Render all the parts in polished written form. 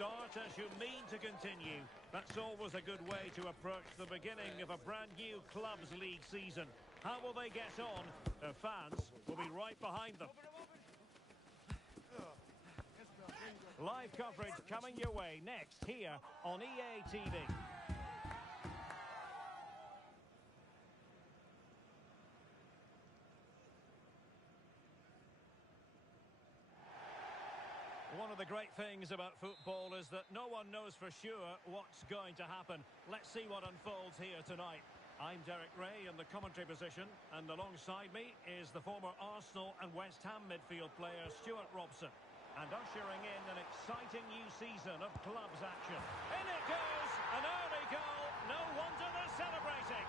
start as you mean to continue. That's always a good way to approach the beginning of a brand new Clubs League season. How will they get on? Their fans will be right behind them. Live coverage coming your way next here on EA TV. One of the great things about football is that no one knows for sure what's going to happen. Let's see what unfolds here tonight. I'm Derek Ray in the commentary position, and alongside me is the former Arsenal and West Ham midfield player Stuart Robson. And ushering in an exciting new season of clubs action. In it goes! An early goal! No wonder they're celebrating!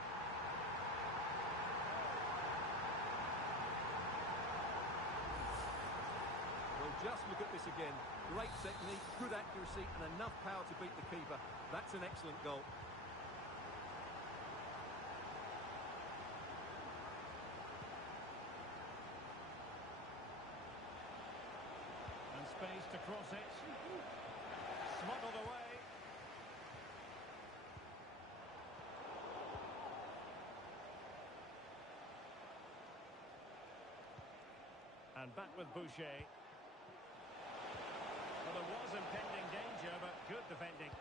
Well, just look at this again. Great technique, good accuracy, and enough power to beat the keeper. That's an excellent goal. And space to cross it. Smuggled away. And back with Boucher. Well, there was impending danger, but good defending.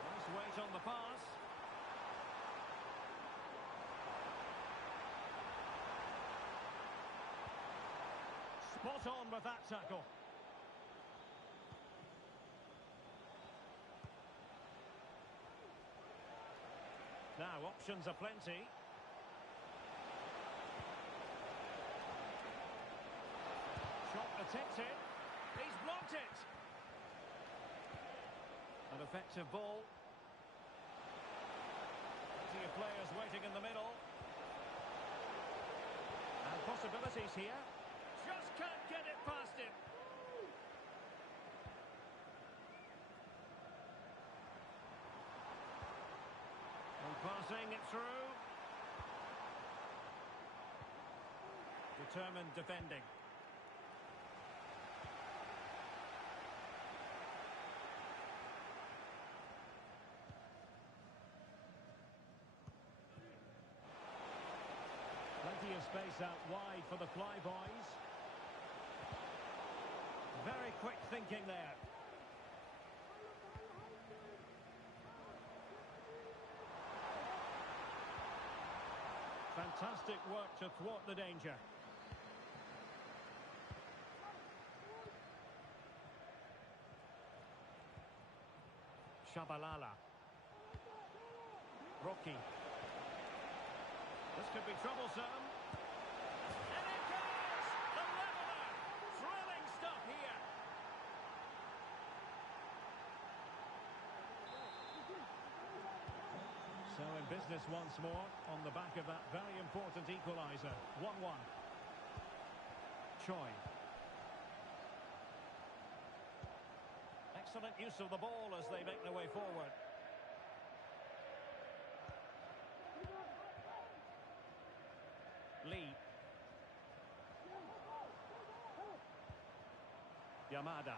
Nice weight on the pass. Spot on with that tackle. Now, options are plenty. Shot attempted. He's blocked it. An effective ball. Plenty of players waiting in the middle. And possibilities here. Just can't get it past him. And passing it through. Determined defending. Plenty of space out wide for the Flyboys. Very quick thinking there. Fantastic work to thwart the danger. Shabalala. Rocky. This could be troublesome. And it goes! The leveller! Thrilling stuff here. So in business once more on the back of that very important equaliser. 1-1. Choi. Excellent use of the ball as they make their way forward. Lee. Yamada.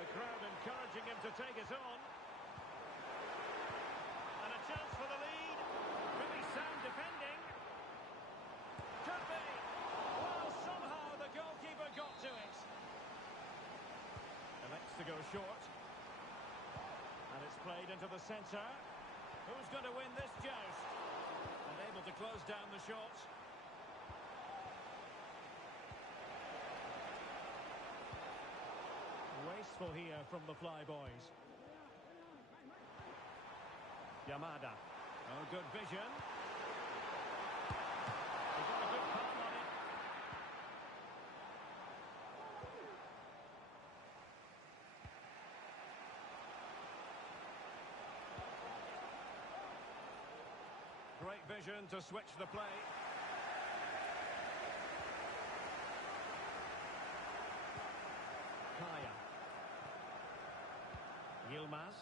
The crowd encouraging him to take it on. And a chance for the lead. Really sound defending. Could be. Well, somehow the goalkeeper got to it. Elects to go short. And it's played into the centre. Who's going to win this joust? And able to close down the shot. Wasteful here from the Flyboys. Yamada. Oh, good vision. He got a good palm on it. Great vision to switch the play. Kaya. Yilmaz.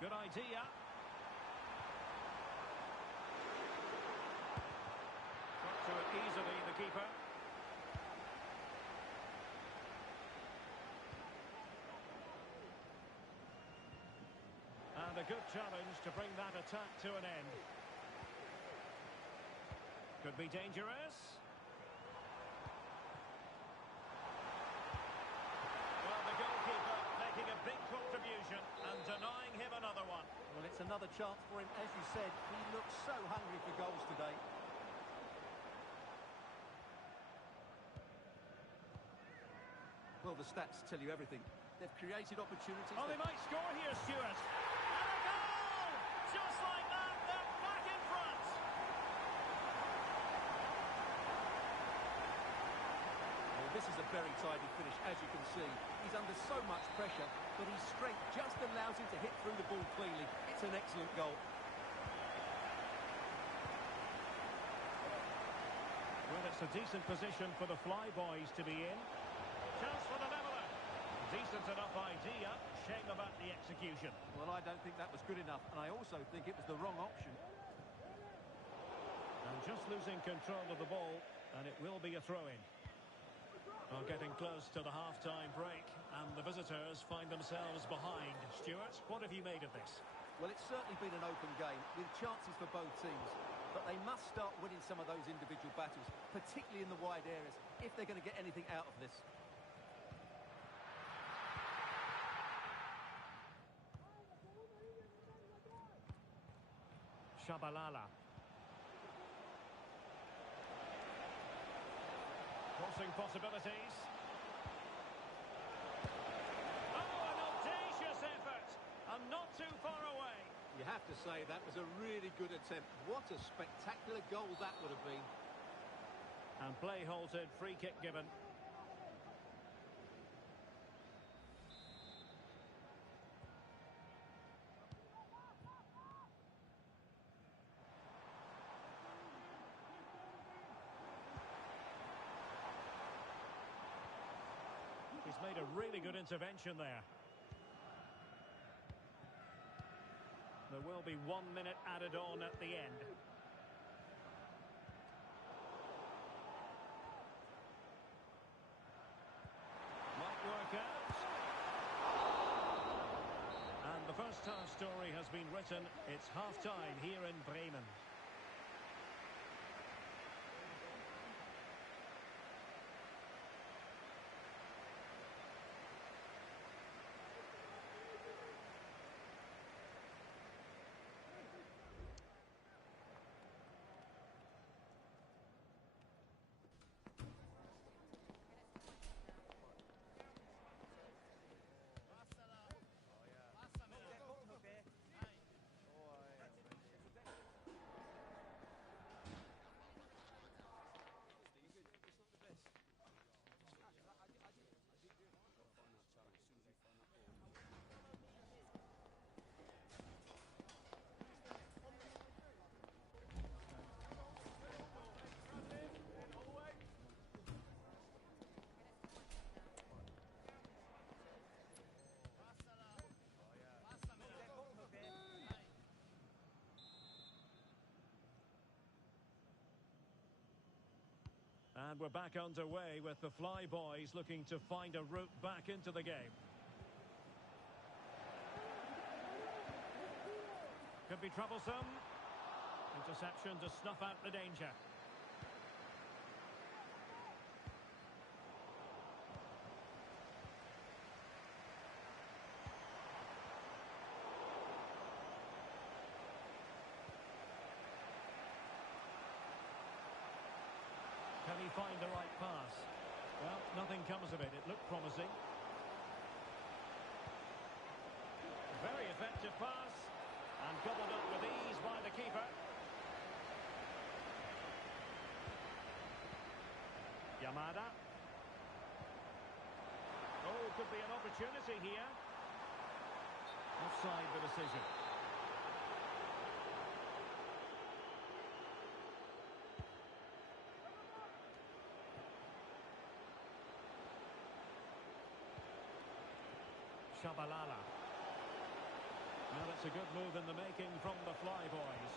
Good idea. easily, the keeper. And a good challenge to bring that attack to an end. Could be dangerous. Well, the goalkeeper making a big contribution and denying him another one. Well, it's another chance for him. As you said, he looks so hungry for goals today. Well, the stats tell you everything. They've created opportunities. Oh, they might score here, Stuart. And a goal! Just like that, they're back in front. Well, this is a very tidy finish, as you can see. He's under so much pressure, but his strength just allows him to hit through the ball cleanly. It's an excellent goal. Well, it's a decent position for the Flyboys to be in. Chance for the leveller. Decent enough idea. Shame about the execution. Well, I don't think that was good enough, and I also think it was the wrong option. And just losing control of the ball, and it will be a throw-in. Well, getting close to the half-time break, and the visitors find themselves behind. Stuart, what have you made of this? Well, it's certainly been an open game, with chances for both teams. But they must start winning some of those individual battles, particularly in the wide areas, if they're going to get anything out of this. Shabalala. Crossing possibilities. Oh, an audacious effort! And not too far away. You have to say that was a really good attempt. What a spectacular goal that would have been. And play halted, free kick given. He's made a really good intervention there. There will be 1 minute added on at the end. Might work out. And the first half story has been written. It's half-time here in Bremen. And we're back underway with the Flyboys looking to find a route back into the game. Could be troublesome. Interception to snuff out the danger. Can he find the right pass? Well, nothing comes of it. It looked promising. Very effective pass. And gobbled up with ease by the keeper. Yamada. Oh, could be an opportunity here. Offside the decision. Shabalala. Well, it's a good move in the making from the Flyboys.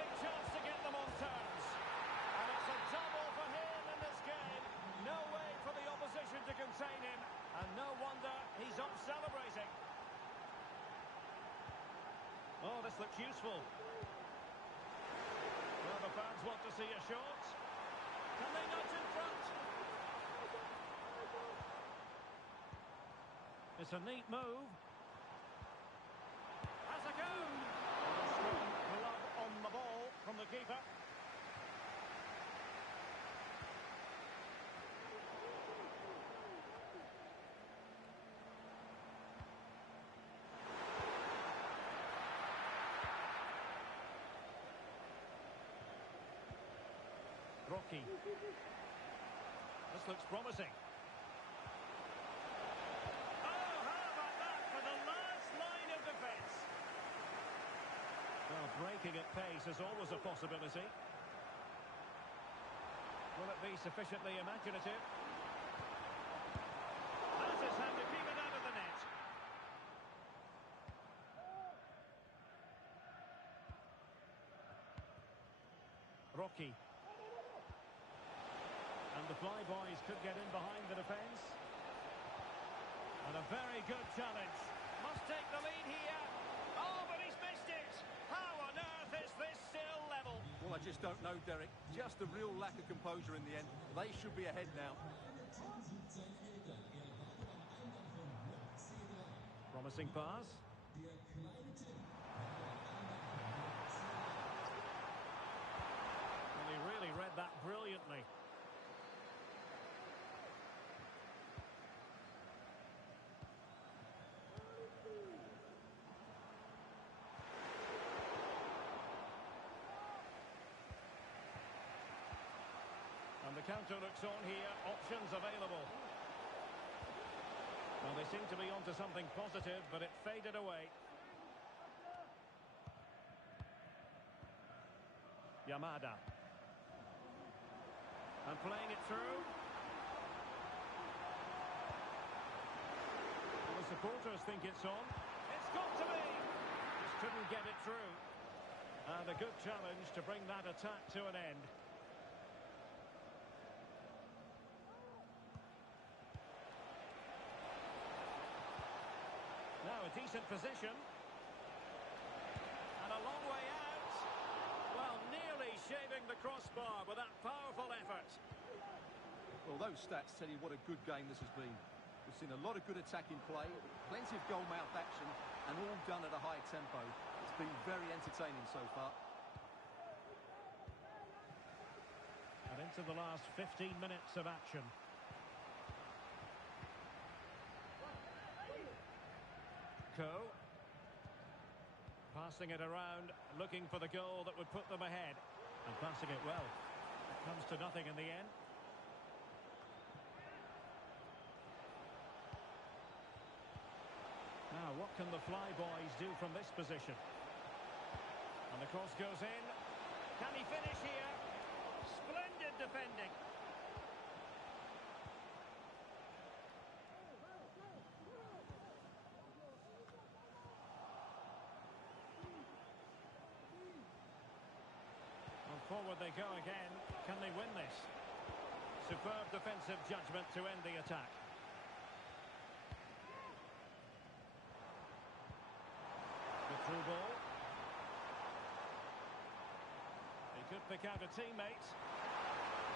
Big chance to get them on terms. And it's a double opposition to contain him, and no wonder he's up celebrating. Oh, this looks useful. Well, the fans want to see a shot. Can they nudge in front? It's a neat move. Has a go. Strong glove on the ball from the keeper. Rocky. This looks promising. Oh, how about that for the last line of defence? Well, breaking at pace is always a possibility. Will it be sufficiently imaginative? That is how to keep it out of the net. Rocky. And the Flyboys could get in behind the defence. And a very good challenge. Must take the lead here. Oh, but he's missed it. How on earth is this still level? Well, I just don't know, Derek. Just a real lack of composure in the end. They should be ahead now. Promising pass. Well, he really read that brilliantly. And the counter looks on here, options available. Well, they seem to be onto something positive, but it faded away. Yamada. And playing it through. Well, the supporters think it's on. It's got to be! Just couldn't get it through. And a good challenge to bring that attack to an end. Now a decent position. And a long way out. Well, nearly shaving the crossbar with that powerful effort. Well, those stats tell you what a good game this has been. We've seen a lot of good attacking play, plenty of goal-mouth action, and all done at a high tempo. It's been very entertaining so far. And into the last 15 minutes of action. Passing it around, looking for the goal that would put them ahead. And passing it well. It comes to nothing in the end. Now, what can the Flyboys do from this position? And the cross goes in. Can he finish here? Splendid defending. Forward they go again. Can they win this? Superb defensive judgment to end the attack. The through ball. He could pick out a teammate.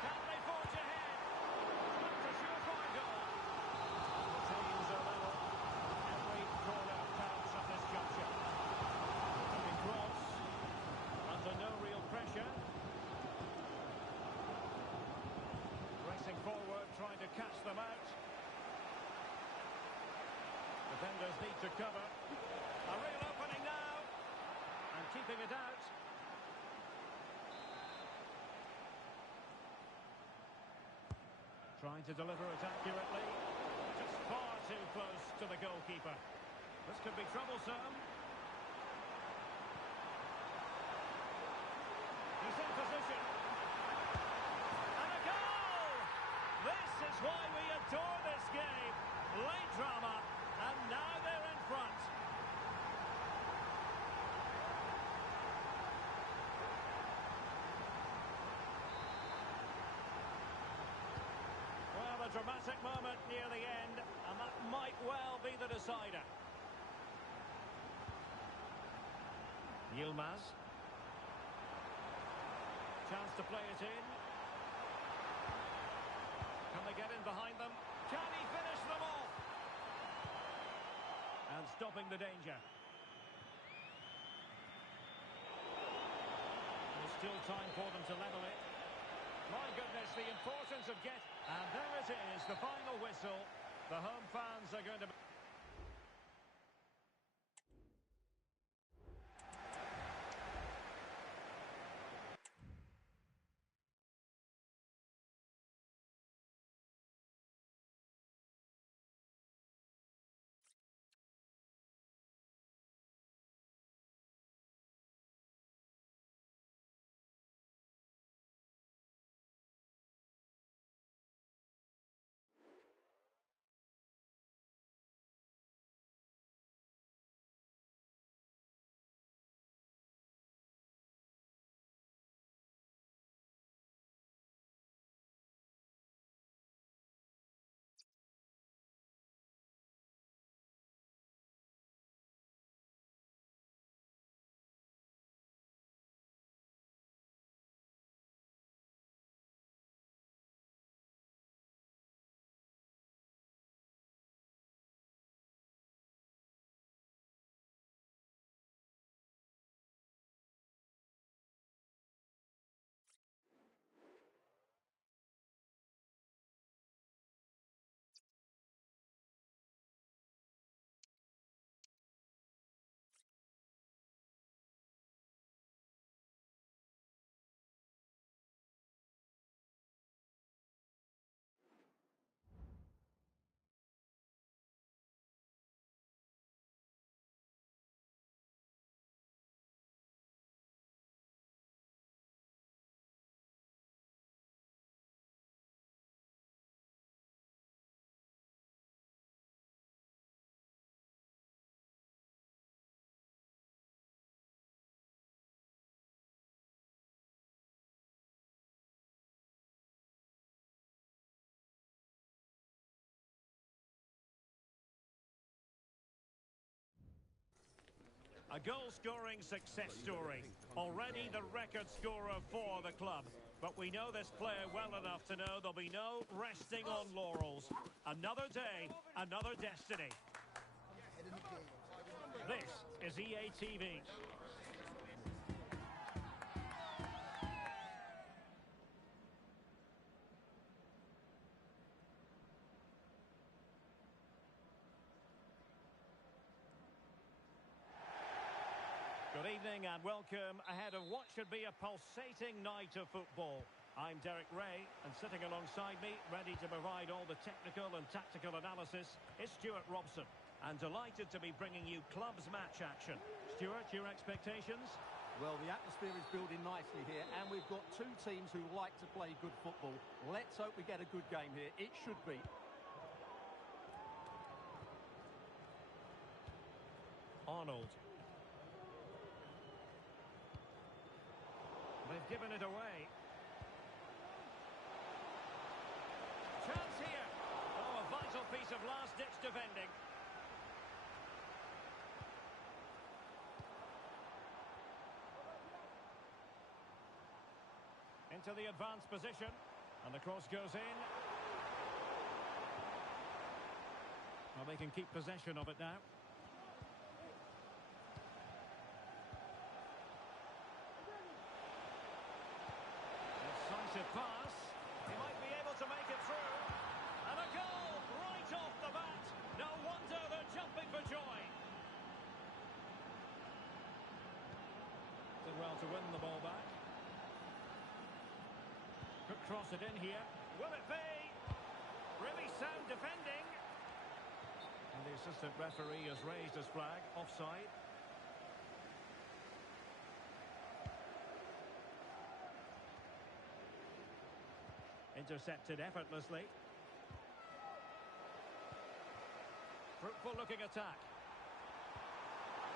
Can they forge ahead? That's a surefire goal. The teams are level. Every corner counts at this juncture. Coming cross. Under no real pressure. Forward, trying to catch them out. Defenders need to cover. A real opening now. And keeping it out. Trying to deliver it accurately. Just far too close to the goalkeeper. This could be troublesome. He's in position. This is why we adore this game. Late drama, and now they're in front. Well, a dramatic moment near the end, and that might well be the decider. Yilmaz. Chance to play it in. Can they get in behind them? Can he finish them off? And stopping the danger. There's still time for them to level it. My goodness, the importance of get... And there it is, the final whistle. The home fans are going to... A goal-scoring success story. Already the record scorer for the club. But we know this player well enough to know there'll be no resting on laurels. Another day, another destiny. This is EATV. Good evening and welcome ahead of what should be a pulsating night of football. I'm Derek Ray, and sitting alongside me, ready to provide all the technical and tactical analysis, is Stuart Robson. And delighted to be bringing you clubs match action. Stuart, your expectations? Well, the atmosphere is building nicely here, and we've got two teams who like to play good football. Let's hope we get a good game here. It should be. Arnold. They've given it away. Chance here. Oh, a vital piece of last-ditch defending. Into the advanced position. And the cross goes in. Well, they can keep possession of it now. Pass. He might be able to make it through. And a goal right off the bat. No wonder they're jumping for joy. Did well to win the ball back. Could cross it in here. Will it be? Really sound defending. And the assistant referee has raised his flag. Offside. Intercepted effortlessly. Fruitful looking attack.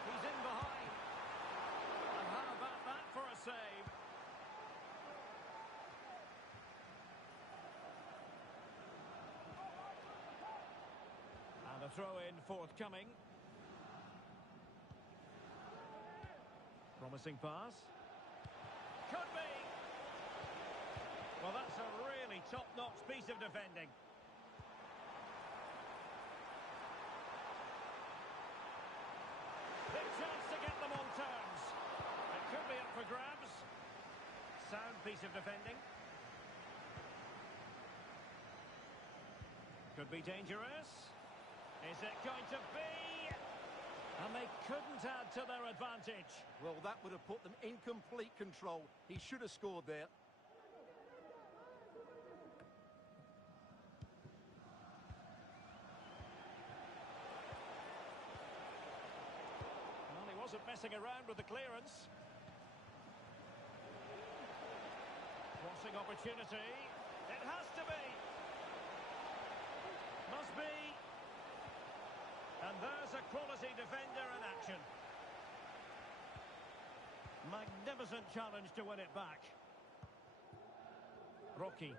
He's in behind. And how about that for a save? throw-in forthcoming. Promising pass. Could be. Well, that's a really top-notch piece of defending. Big chance to get them on terms. It could be up for grabs. Sound piece of defending. Could be dangerous. Is it going to be? And they couldn't add to their advantage. Well, that would have put them in complete control. He should have scored there. Well, he wasn't messing around with the clearance. Crossing opportunity. It has to be. Must be. And there's a quality defender in action. Magnificent challenge to win it back. Rocky.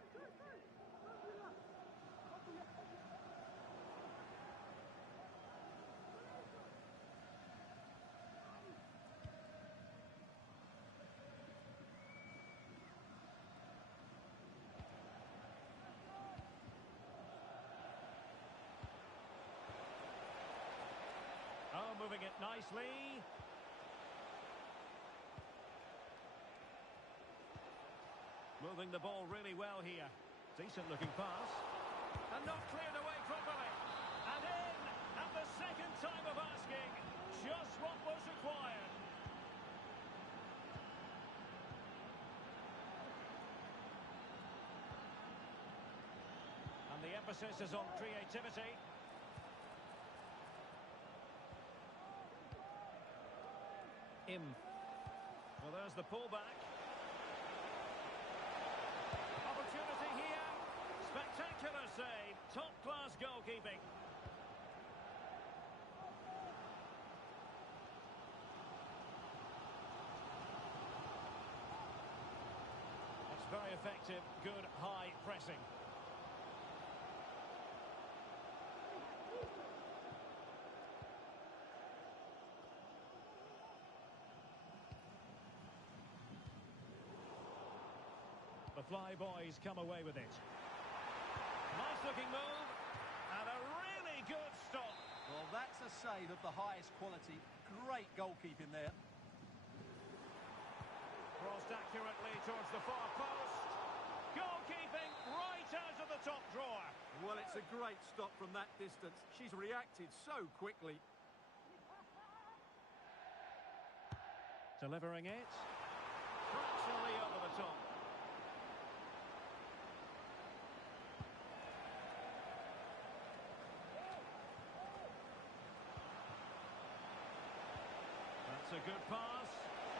Oh, moving it nicely. Moving the ball really well here. Decent looking pass. And not cleared away properly. And in at the second time of asking. Just what was required. And the emphasis is on creativity. Well, there's the pullback. Opportunity here. Spectacular save. Top-class goalkeeping. That's very effective. Good high pressing. The Fly Boys come away with it. Nice looking move. And a really good stop. Well, that's a save of the highest quality. Great goalkeeping there. Crossed accurately towards the far post. Goalkeeping right out of the top drawer. Well, it's a great stop from that distance. She's reacted so quickly. Delivering it. Fractionally over the top. That's a good pass.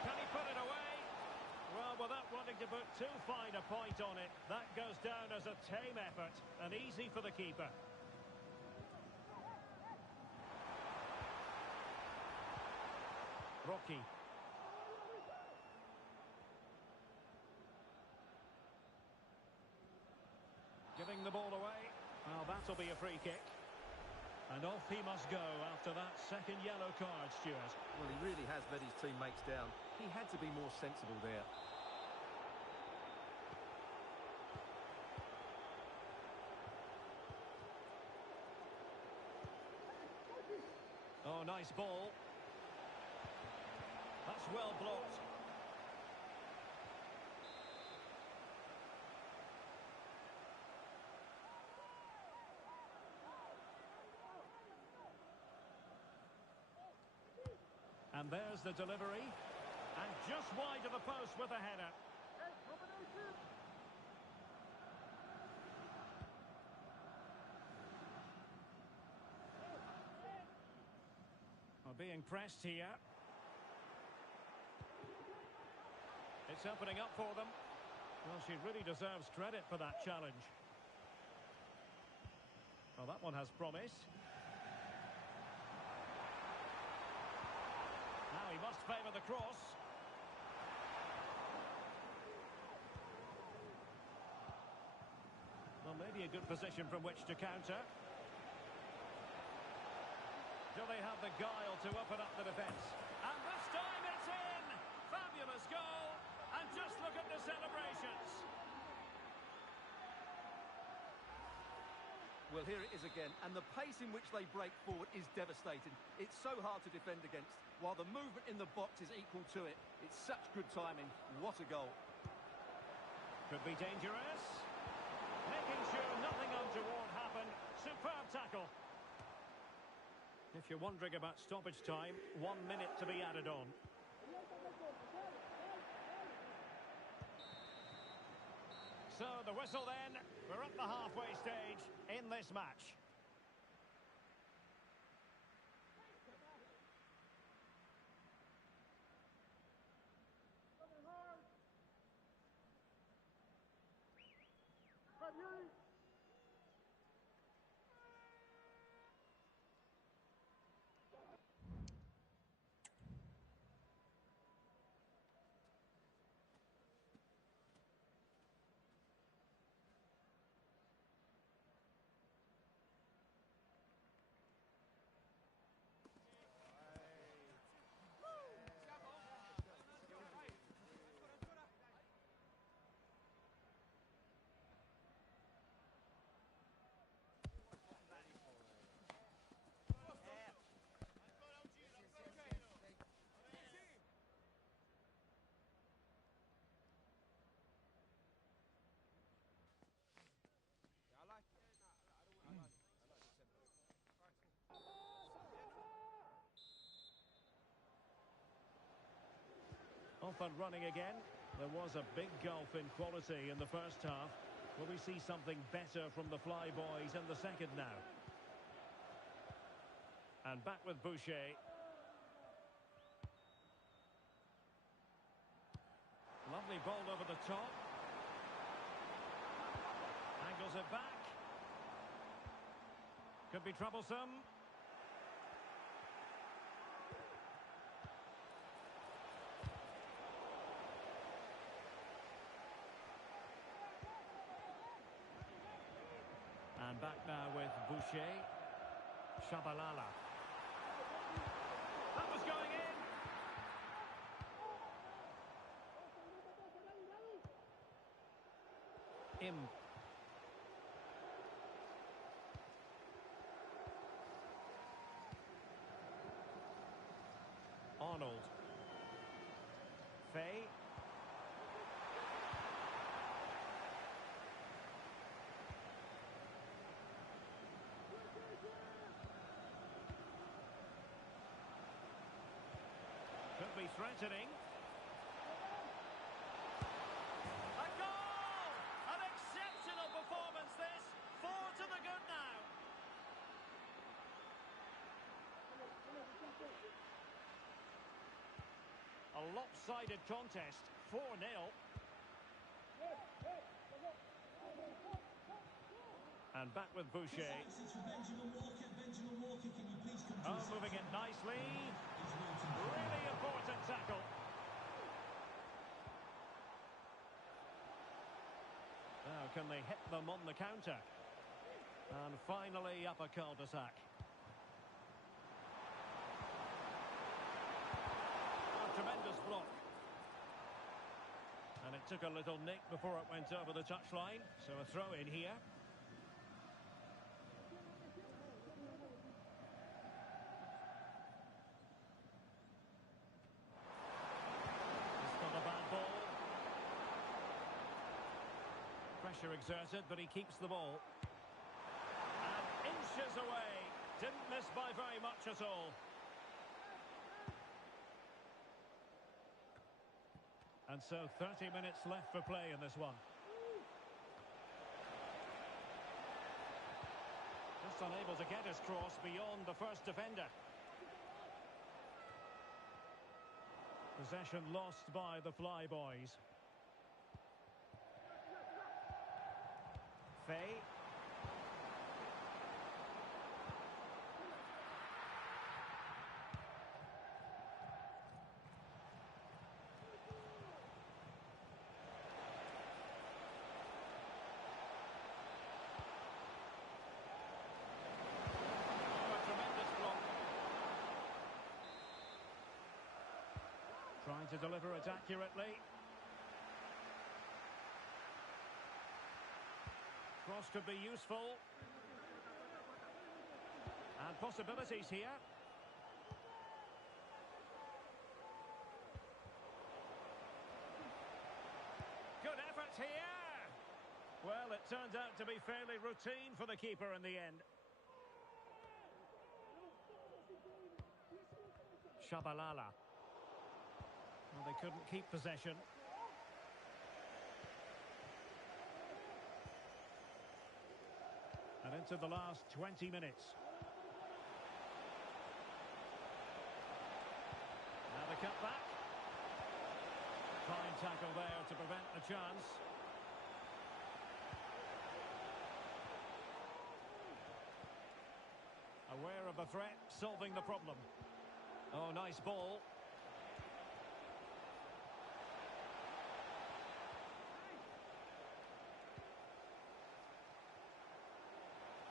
Can he put it away? Well, without wanting to put too fine a point on it, that goes down as a tame effort and easy for the keeper. Rocky. Giving the ball away. Well, that'll be a free kick. And off he must go after that second yellow card, Stuart. Well, he really has let his teammates down. He had to be more sensible there. Oh, nice ball. That's well blocked. And there's the delivery. And just wide of the post with a header. Well, being pressed here. It's opening up for them. Well, she really deserves credit for that challenge. Well, that one has promise. Now he must favour the cross. Well, maybe a good position from which to counter. they have the guile to open up the defence. And this time it's in! Fabulous goal! And just look at the celebrations. Well, here it is again, and the pace in which they break forward is devastating. It's so hard to defend against, while the movement in the box is equal to it. It's such good timing. What a goal. Could be dangerous. Making sure nothing untoward happened. Superb tackle. If you're wondering about stoppage time, 1 minute to be added on. So the whistle then. We're at the halfway stage in this match. Off and running again. There was a big gulf in quality in the first half. Will we see something better from the Flyboys in the second now? And back with Boucher. Lovely ball over the top. Angles it back. Could be troublesome. And back now with Boucher. Shabalala. That was going in. Im. Arnold. Faye. Could be threatening. A goal! An exceptional performance this. 4 to the good now. A lopsided contest. 4-0. And back with Boucher. Oh, moving it nicely. Really important tackle. Now, can they hit them on the counter? And finally, up a cul-de-sac. A tremendous block. And it took a little nick before it went over the touchline. So a throw in here. Pressure exerted, but he keeps the ball. And inches away. Didn't miss by very much at all. And so 30 minutes left for play in this one. Just unable to get his cross beyond the first defender. Possession lost by the Flyboys. Faye. Oh, a tremendous block. to deliver it accurately. Cross could be useful. And possibilities here. Good effort here. Well, it turned out to be fairly routine for the keeper in the end. Shabalala. Well, they couldn't keep possession. And into the last 20 minutes. Now the cut back. Fine tackle there to prevent a chance. Aware of the threat, solving the problem. Oh, nice ball.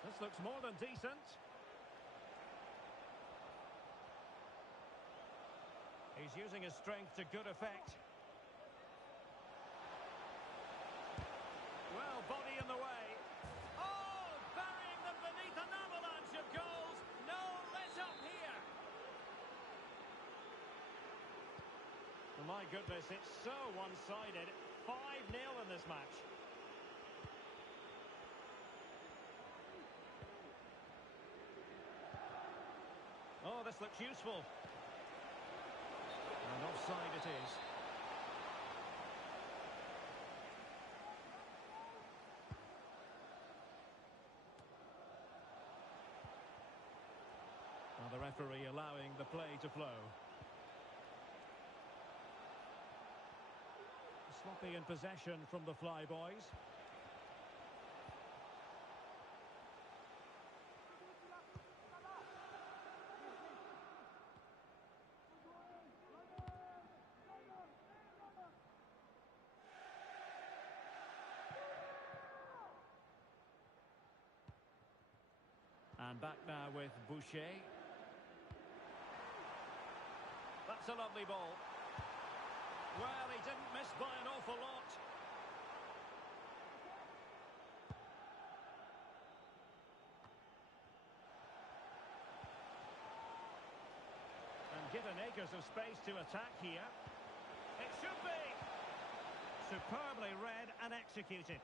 This looks more than decent. He's using his strength to good effect. Well, body in the way. Oh, burying them beneath an avalanche of goals. No let up here. Oh, my goodness, it's so one-sided. 5-0 in this match. Oh, this looks useful. And offside it is. Now the referee allowing the play to flow. Sloppy in possession from the Flyboys. And back now with Boucher. That's a lovely ball. Well, he didn't miss by an awful lot. And given acres of space to attack here. It should be. Superbly read and executed.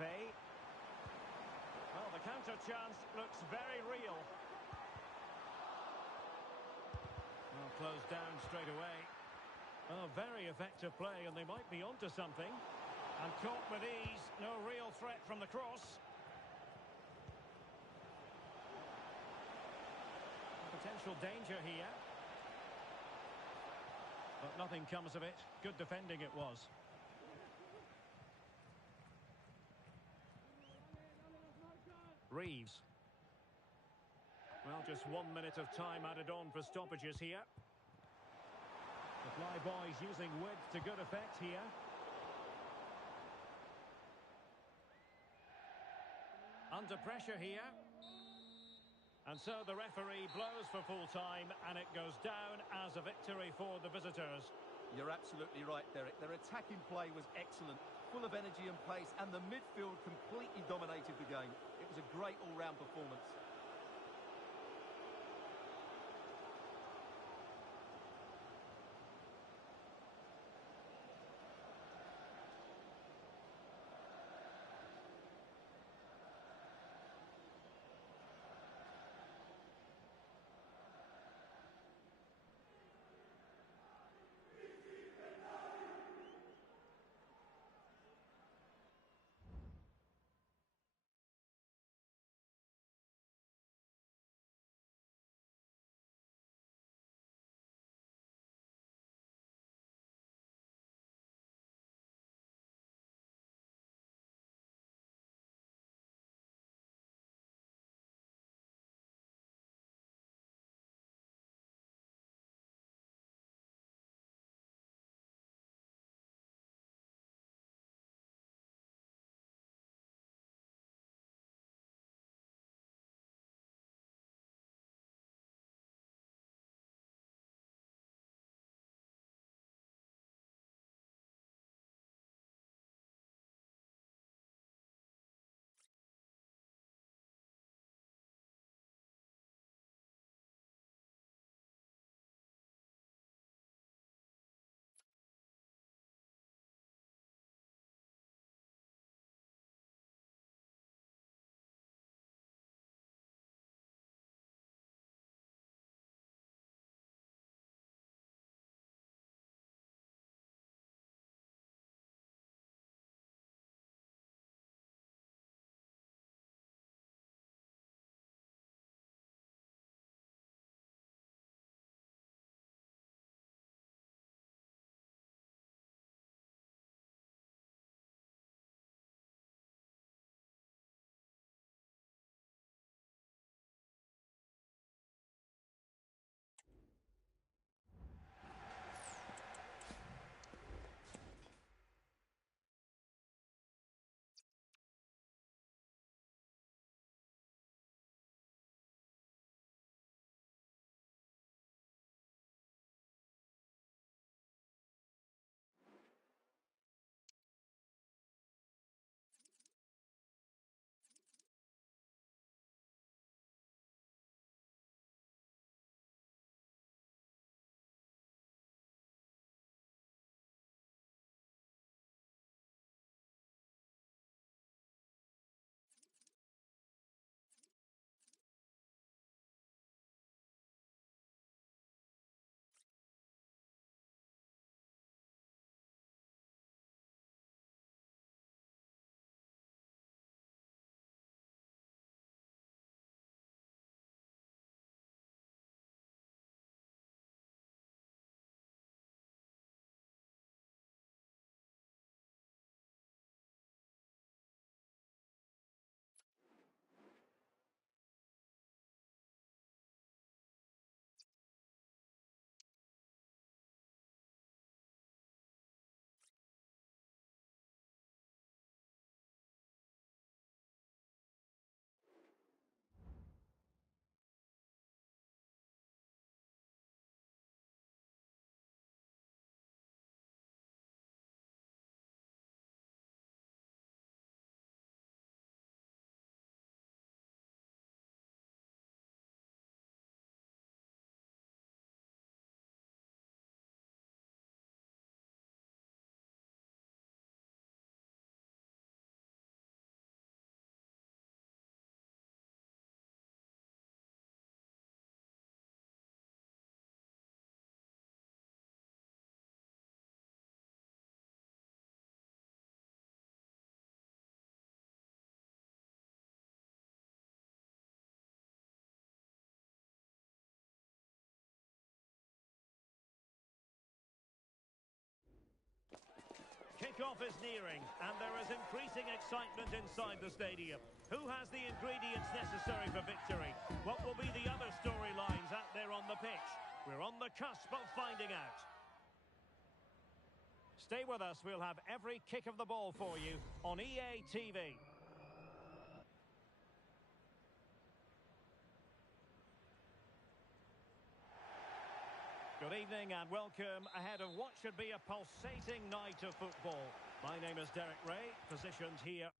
Fay. Well, the counter chance looks very real. Well, closed down straight away. Oh, very effective play, and they might be onto something. And caught with ease, no real threat from the cross. Potential danger here. But nothing comes of it. Good defending it was. Reeves. Well, just 1 minute of time added on for stoppages here. The Flyboys using width to good effect here. Under pressure here. And so the referee blows for full time, and it goes down as a victory for the visitors. You're absolutely right, Derek. Their attacking play was excellent, full of energy and pace, and the midfield completely dominated the game. It was a great all-round performance. Kickoff is nearing, and there is increasing excitement inside the stadium. Who has the ingredients necessary for victory? What will be the other storylines out there on the pitch? We're on the cusp of finding out. Stay with us, we'll have every kick of the ball for you on EA TV. Good evening and welcome ahead of what should be a pulsating night of football. My name is Derek Ray, positioned here.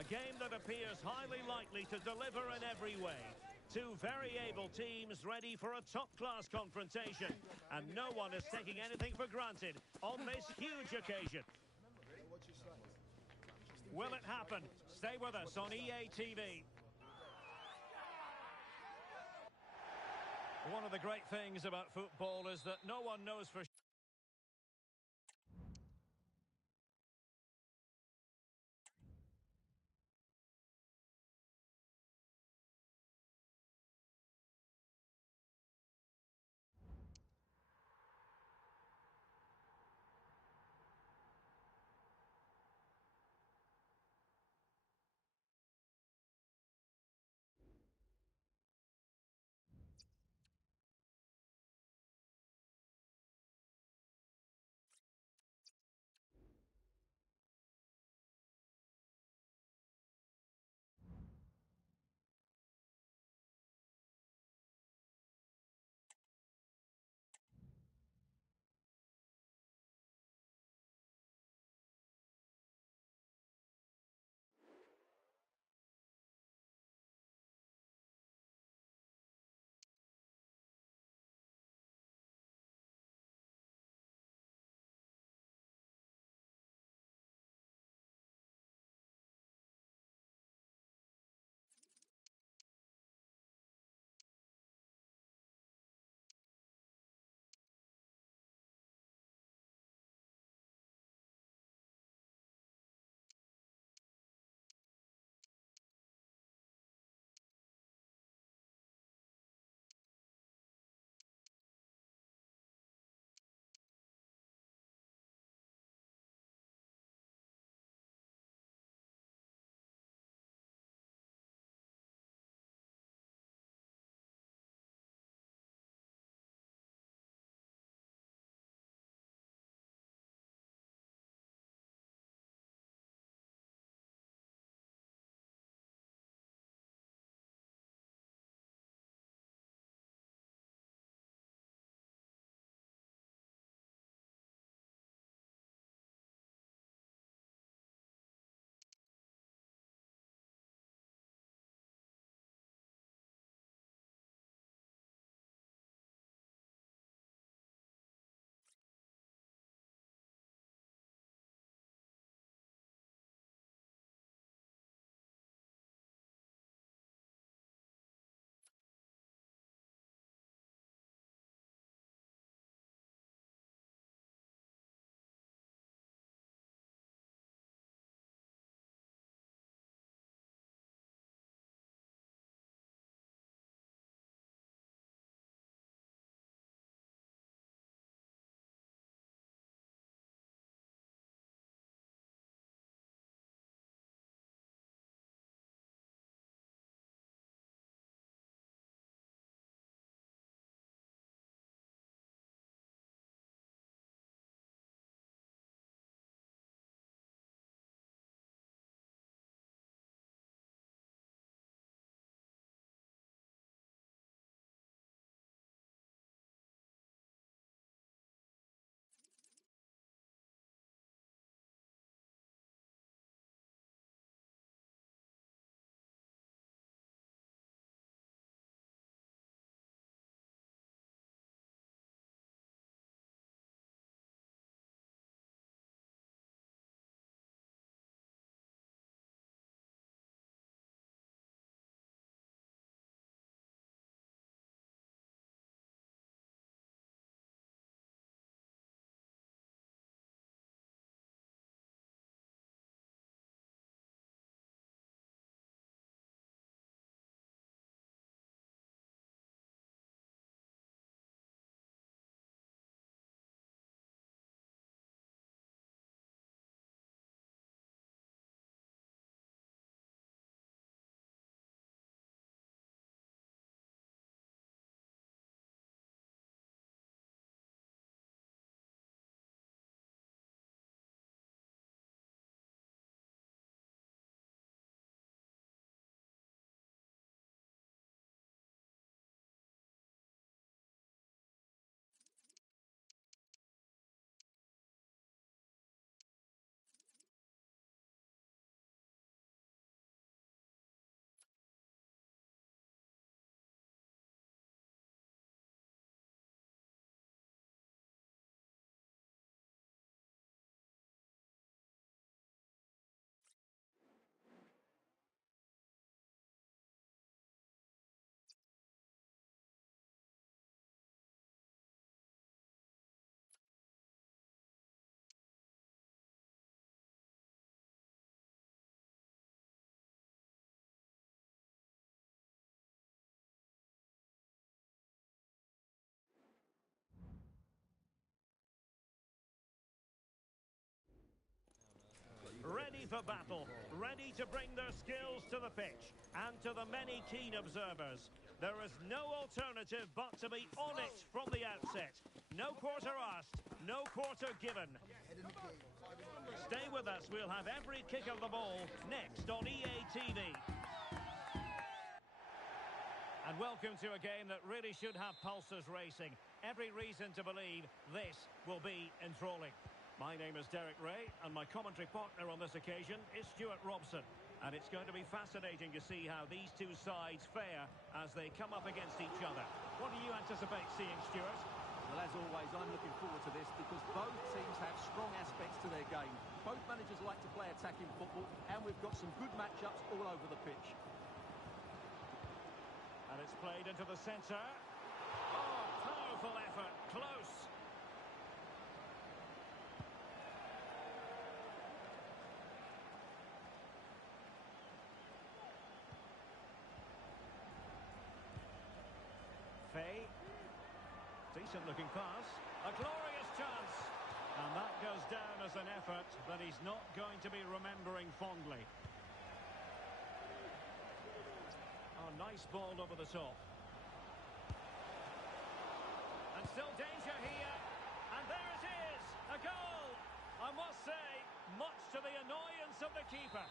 A game that appears highly likely to deliver in every way. Two very able teams ready for a top-class confrontation. And no one is taking anything for granted on this huge occasion. Will it happen? Stay with us on EA TV. One of the great things about football is that no one knows for sure. for battle, ready to bring their skills to the pitch. And to the many keen observers, there is no alternative but to be on it from the outset. No quarter asked, no quarter given. Stay with us, we'll have every kick of the ball next on EA TV. And welcome to a game that really should have pulses racing. Every reason to believe this will be enthralling. My name is Derek Ray, and my commentary partner on this occasion is Stuart Robson. And it's going to be fascinating to see how these two sides fare as they come up against each other. What do you anticipate seeing, Stuart? Well, as always, I'm looking forward to this because both teams have strong aspects to their game. Both managers like to play attacking football, and we've got some good matchups all over the pitch. And it's played into the centre. Oh, powerful effort, close. Faye. Decent looking pass. A glorious chance. And that goes down as an effort that he's not going to be remembering fondly. Oh, nice ball over the top. And still danger here. And there it is. A goal. I must say, much to the annoyance of the keeper.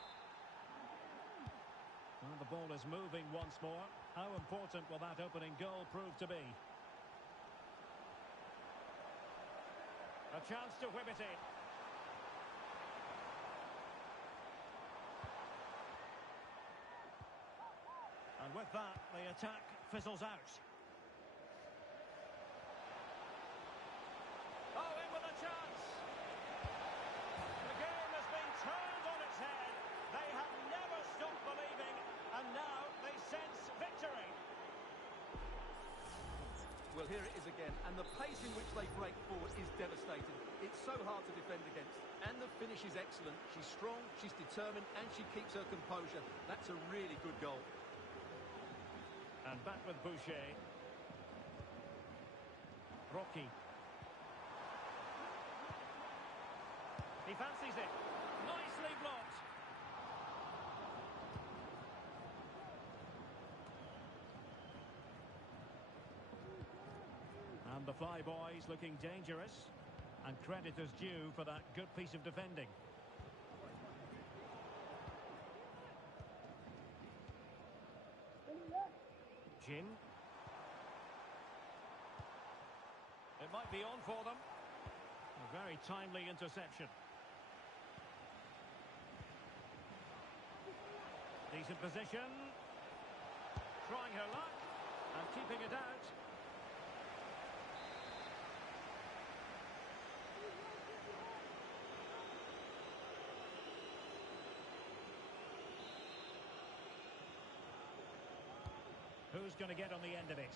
Well, the ball is moving once more. How important will that opening goal prove to be? A chance to whip it in. And with that, the attack fizzles out. Oh, in with a chance! The game has been turned on its head. They have never stopped believing, and now they sense victory. Well, here it is again, and the pace in which they break forward is devastating. It's so hard to defend against, and the finish is excellent. She's strong, she's determined, and she keeps her composure. That's a really good goal. And back with Boucher. Rocky. He fancies it. Nicely blocked. And the Flyboys looking dangerous. And credit is due for that good piece of defending. Jin. It might be on for them. A very timely interception. Decent position. Trying her luck. And keeping it out. Who's going to get on the end of it?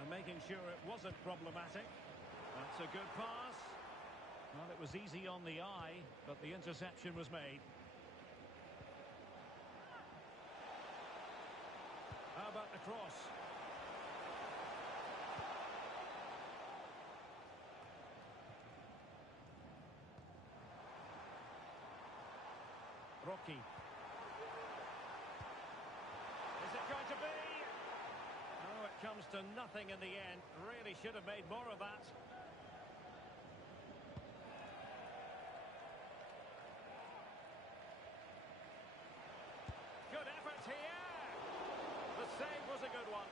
And making sure it wasn't problematic. That's a good pass. Well, it was easy on the eye, but the interception was made. How about the cross? Rocky. Is it going to be? Oh, it comes to nothing in the end. Really should have made more of that. Good effort here. The save was a good one.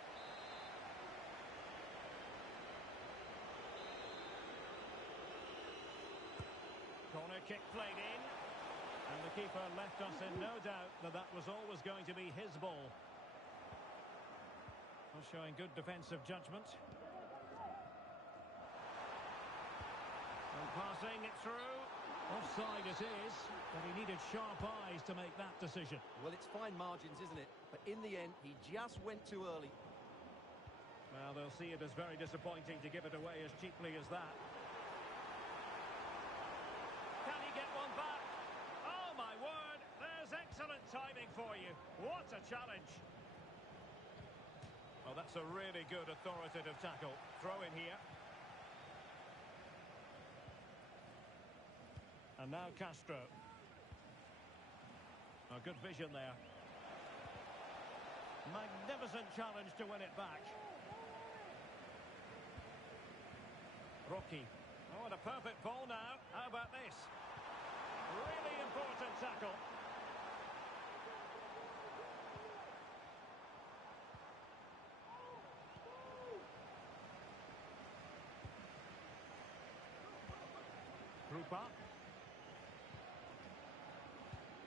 Corner kick played in. And the keeper left us in no doubt that that was always going to be his ball. Well, showing good defensive judgment. And passing it through. Offside it is, but he needed sharp eyes to make that decision. Well, it's fine margins, isn't it? But in the end, he just went too early. Well, they'll see it as very disappointing to give it away as cheaply as that. Can he get one back? Oh, my word! There's excellent timing for you. What a challenge. Well, that's a really good authoritative tackle. Throw in here. And now Castro. A good vision there. Magnificent challenge to win it back. Rocky. Oh, and a perfect ball now. How about this? Really important tackle. Rupa.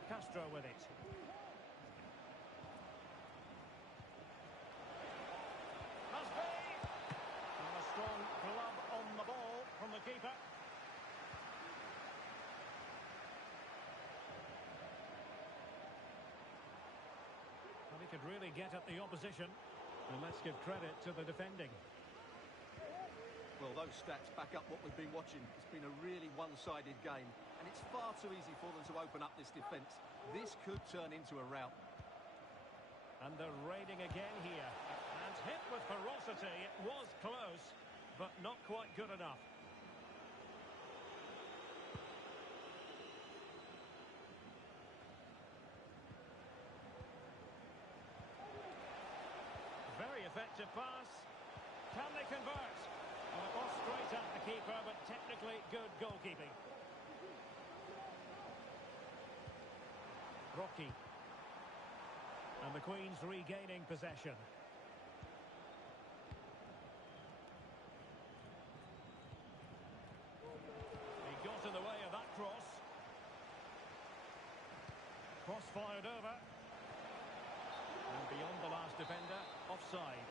Castro with it. Must be. And a strong glove on the ball from the keeper. Well, he could really get at the opposition. And let's give credit to the defending. Well, those stats back up what we've been watching. It's been a really one-sided game, and it's far too easy for them to open up this defence. This could turn into a rout. And they're raiding again here. And hit with ferocity. It was close, but not quite good enough. Very effective pass. Can they convert? Well, it was straight at the keeper, but technically good goalkeeping. Rocky. And the Queens regaining possession. He got in the way of that cross. Cross fired over. And beyond the last defender, offside.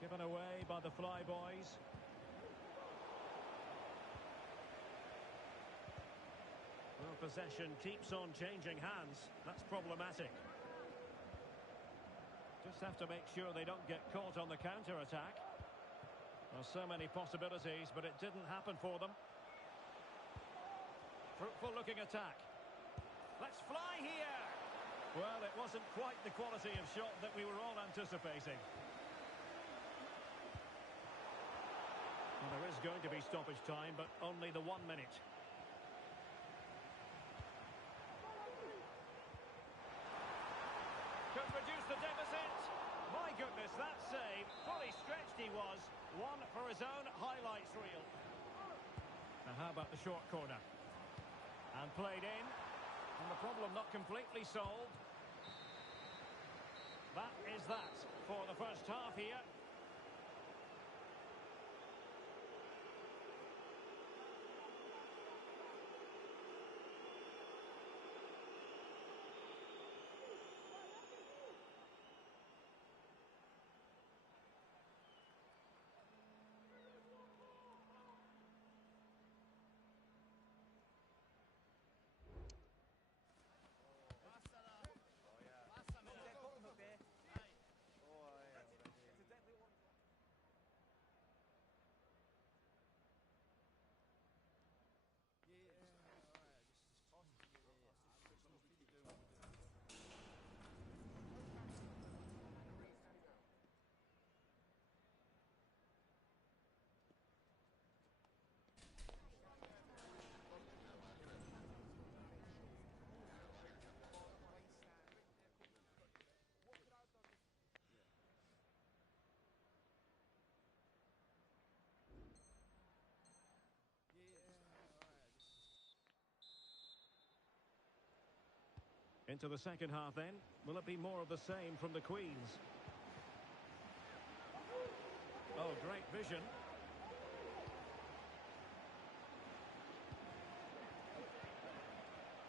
Given away by the Flyboys. Well, possession keeps on changing hands. That's problematic. Just have to make sure they don't get caught on the counter-attack. Well, so many possibilities, but it didn't happen for them. Fruitful looking attack. Let's fly here! Well, it wasn't quite the quality of shot that we were all anticipating. Well, there is going to be stoppage time, but only the 1 minute. Could reduce the deficit. My goodness, that save. Fully stretched he was. One for his own highlights reel. Now how about the short corner? And played in. And the problem not completely solved. That is that for the first half here. Into the second half then. Will it be more of the same from the Queens? Oh, great vision.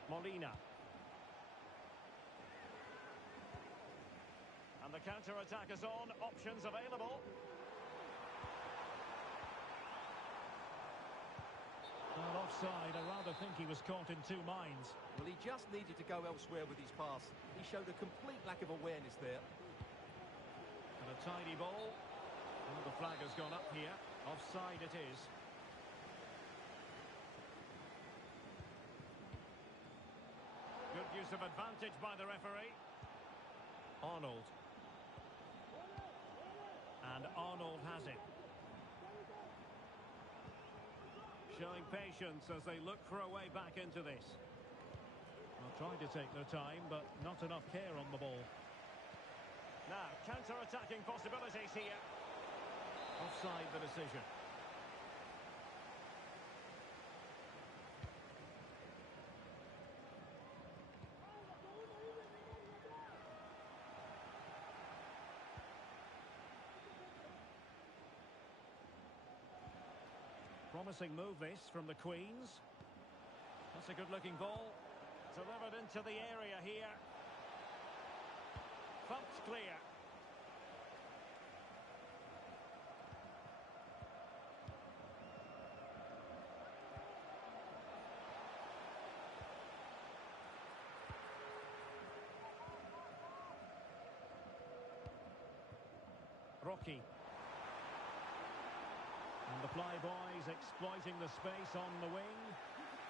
Molina. And the counter-attack is on. Options available. Well, offside. I rather think he was caught in two minds. Well, he just needed to go elsewhere with his pass. He showed a complete lack of awareness there. And a tidy ball. Well, the flag has gone up here. Offside it is. Good use of advantage by the referee. Arnold. And Arnold has it. Showing patience as they look for a way back into this. Well, trying to take their time, but not enough care on the ball. Now, counter-attacking possibilities here. Offside the decision. Promising move this from the Queens. That's a good-looking ball. Delivered into the area here. Thumped clear. Rocky. And the flyboys exploiting the space on the wing.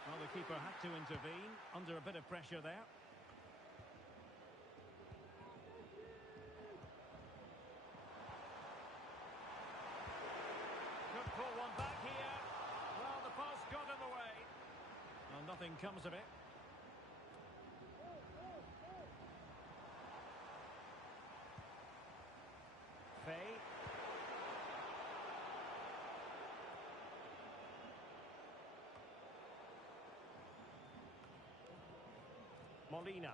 Well, the keeper had to intervene under a bit of pressure there. Could pull one back here. Well, the post got in the way. Well, nothing comes of it. Fay. Molina.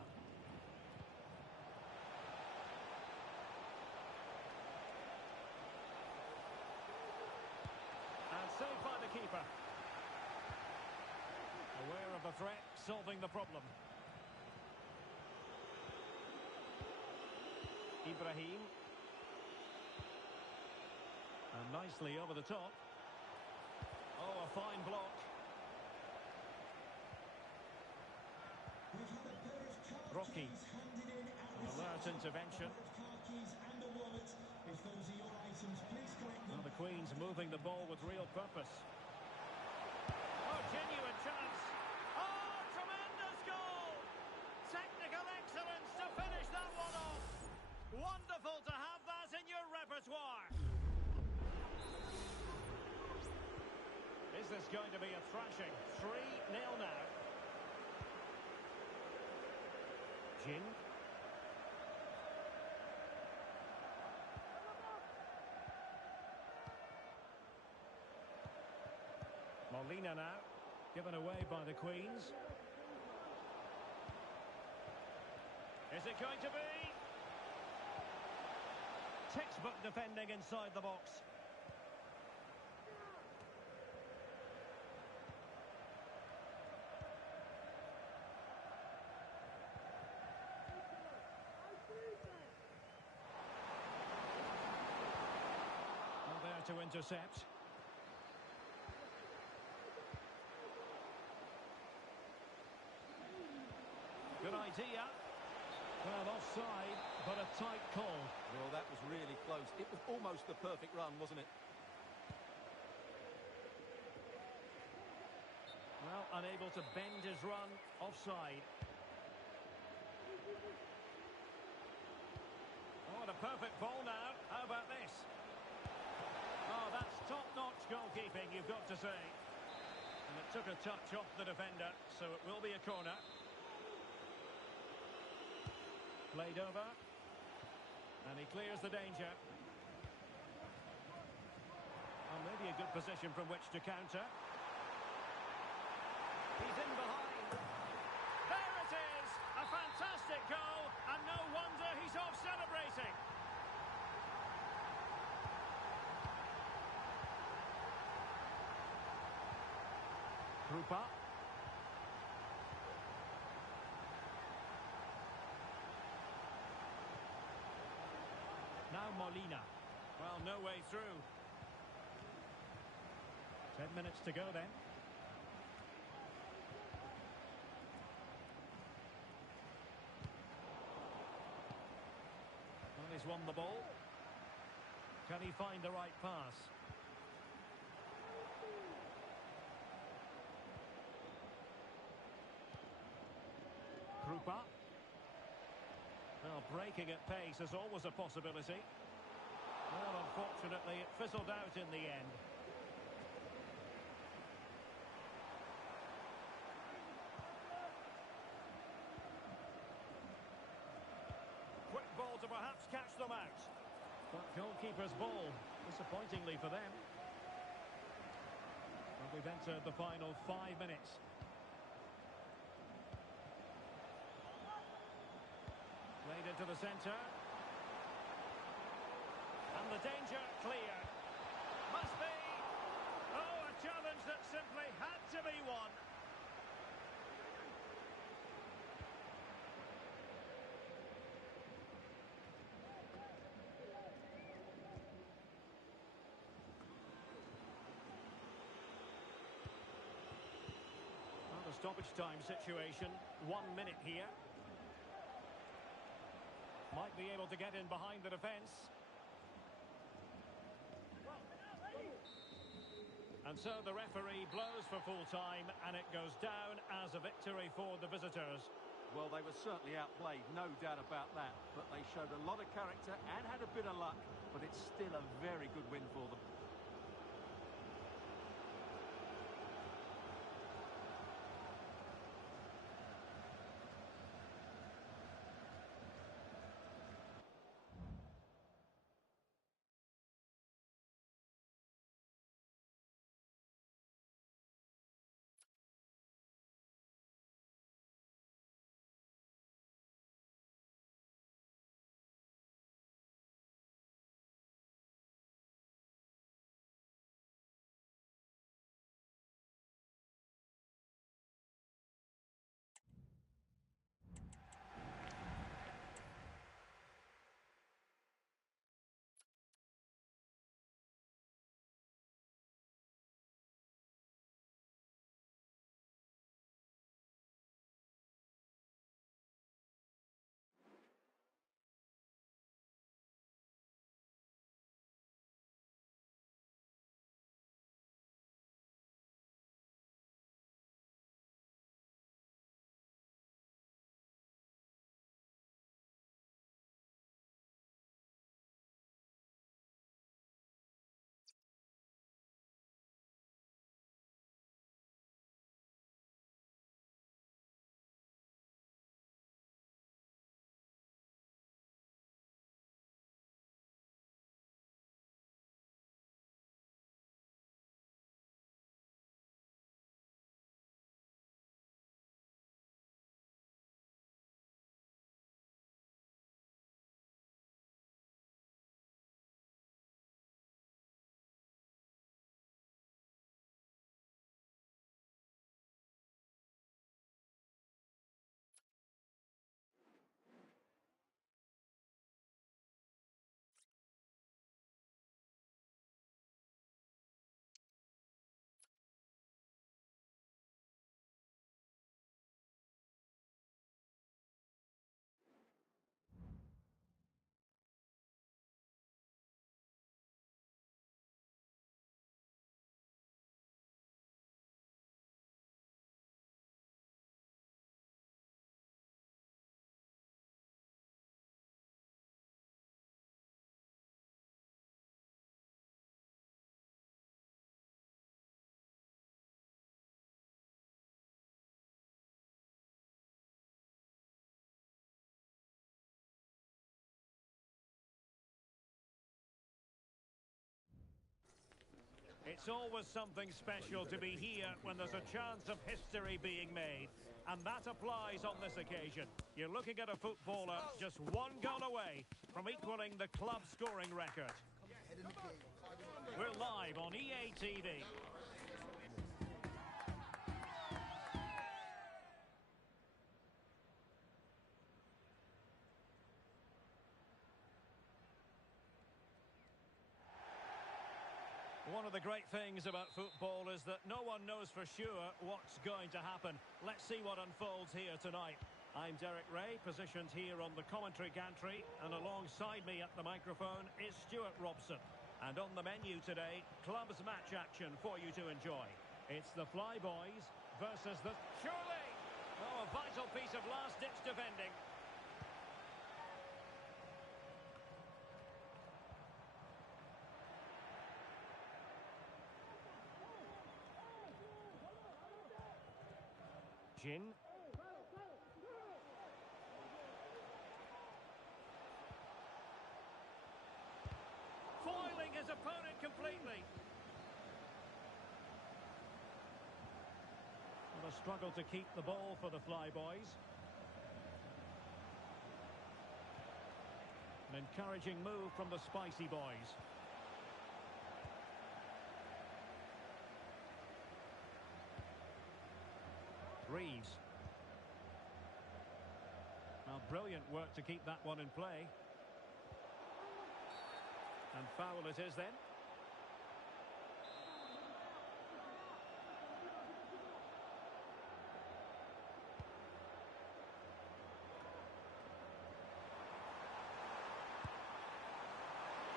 And saved by the keeper. Aware of the threat, solving the problem. Ibrahim. And nicely over the top. Oh, a fine block. Rocky. Alert intervention. Well, the Queens moving the ball with real purpose. Oh, genuine chance. Oh, tremendous goal! Technical excellence to finish that one off. Wonderful to have that in your repertoire. Is this going to be a thrashing? 3-0 now. Jin. Molina now, given away by the Queens. Is it going to be? Textbook defending inside the box. To intercept. Good idea. Well, offside, but a tight call. Well, that was really close. It was almost the perfect run, wasn't it? Well, unable to bend his run. Offside. Oh, what a perfect ball now. How about this? Oh, that's top-notch goalkeeping, you've got to say. And it took a touch off the defender, so it will be a corner. Played over. And he clears the danger. Well, maybe a good position from which to counter. He's in behind. There it is! A fantastic goal, and no wonder he's off celebrating. Krupa. Now Molina. Well, no way through. 10 minutes to go then. Well, he's won the ball. Can he find the right pass? Krupa. Well, breaking at pace is always a possibility. Well, unfortunately, it fizzled out in the end. catch them out. But goalkeeper's ball, disappointingly for them. Well, we've entered the final 5 minutes. Played into the centre. And the danger clear. Must be. Oh, a challenge that simply had to be won. Well, the stoppage time situation. 1 minute here. Might be able to get in behind the defence. And so the referee blows for full time, and it goes down as a victory for the visitors. Well, they were certainly outplayed, no doubt about that. But they showed a lot of character and had a bit of luck, but it's still a very good win for them. It's always something special to be here when there's a chance of history being made. And that applies on this occasion. You're looking at a footballer just 1 goal away from equaling the club scoring record. We're live on EA TV. One of the great things about football is that no one knows for sure what's going to happen. Let's see what unfolds here tonight. I'm Derek Ray, positioned here on the commentary gantry, and alongside me at the microphone is Stuart Robson. And on the menu today, clubs match action for you to enjoy. It's the Flyboys versus the... Surely! Oh, a vital piece of last-ditch defending. Jin. his opponent completely. What a struggle to keep the ball for the Flyboys. An encouraging move from the Spicy Boys. Reeves. Now, brilliant work to keep that one in play. And foul it is then.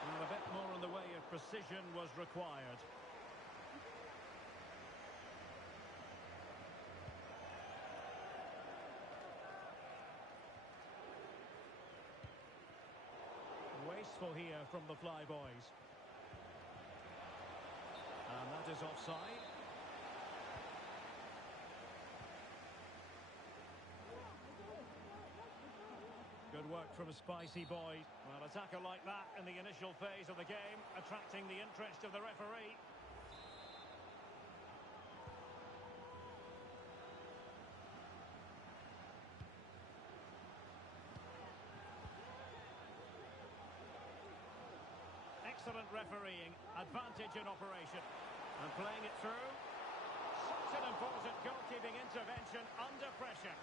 And a bit more in the way of precision was required. Wasteful here from the Flyboys. And that is offside. Good work from a Spicy Boy. Well, attacker like that in the initial phase of the game, attracting the interest of the referee. Excellent refereeing, advantage in operation. And playing it through. Such an important goalkeeping intervention under pressure.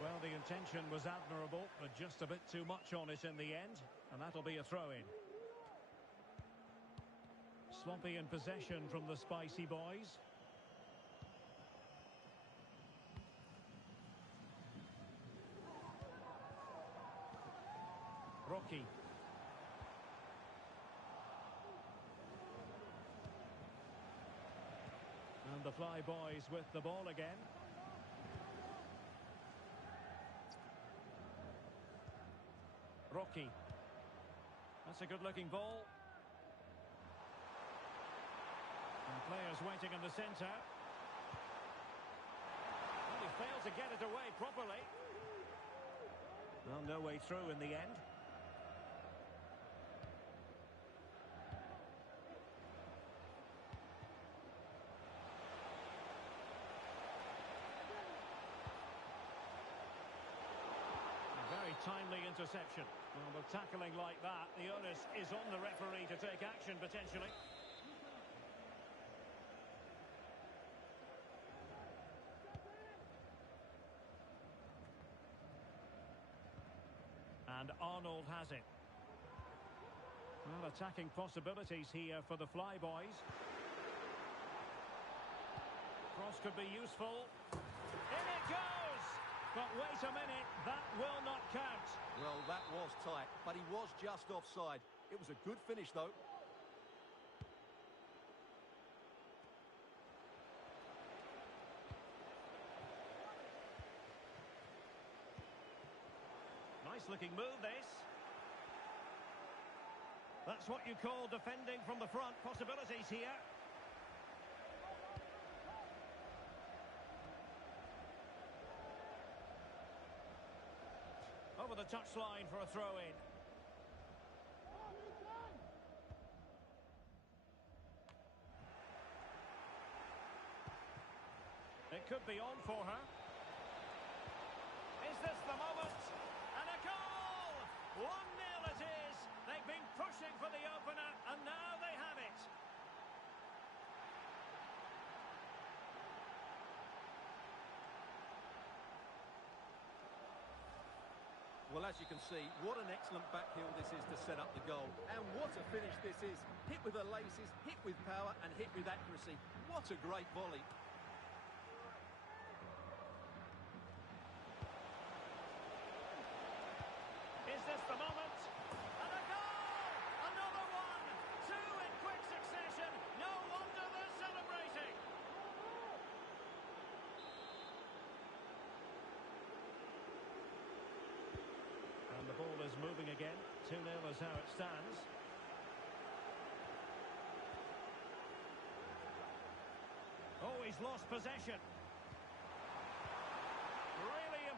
Well, the intention was admirable, but just a bit too much on it in the end. And that'll be a throw-in. Sloppy in possession from the Spicy Boys. Rocky. And the Flyboys with the ball again. Rocky. That's a good-looking ball. And players waiting in the centre. Well, he failed to get it away properly. Well, no way through in the end. Timely interception. Well, with tackling like that, the onus is on the referee to take action potentially. And Arnold has it. Well, attacking possibilities here for the Flyboys. Cross could be useful. In it goes! But wait a minute, that will not count. Well, that was tight, but he was just offside. It was a good finish, though. Nice-looking move, this. That's what you call defending from the front. Possibilities here. Over the touchline for a throw-in. It could be on for her. Is this the moment? And a goal! 1-0 it is. They've been pushing for the opener, and now they have it. Well, as you can see, what an excellent backheel this is to set up the goal. And what a finish this is. Hit with the laces, hit with power, and hit with accuracy. What a great volley. Is this the moment? And a goal! Another one! Two in quick succession. No wonder they're celebrating. And the ball is moving again. 2-0 is how it stands. Oh, he's lost possession.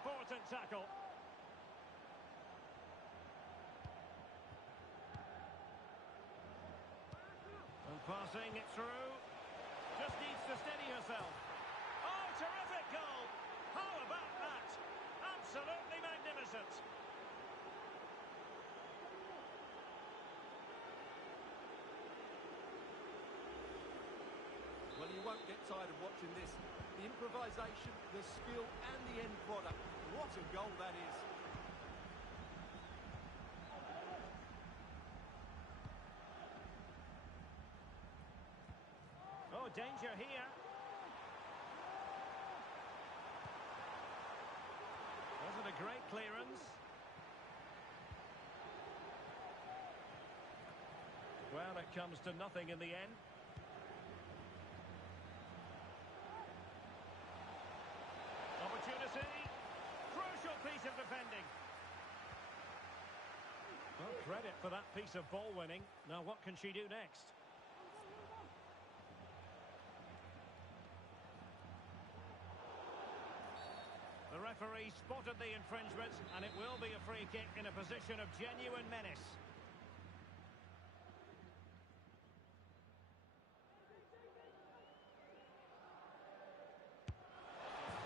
important tackle. And passing it through. Just needs to steady herself. Oh, terrific goal! How about that? Absolutely magnificent. Well, you won't get tired of watching this. The improvisation, the skill and the end product. What a goal that is. Oh, danger here. Wasn't a great clearance. Well, it comes to nothing in the end. Opportunity. Crucial piece of defending. Well, credit for that piece of ball winning. Now, what can she do next? The referee spotted the infringement, and it will be a free kick in a position of genuine menace.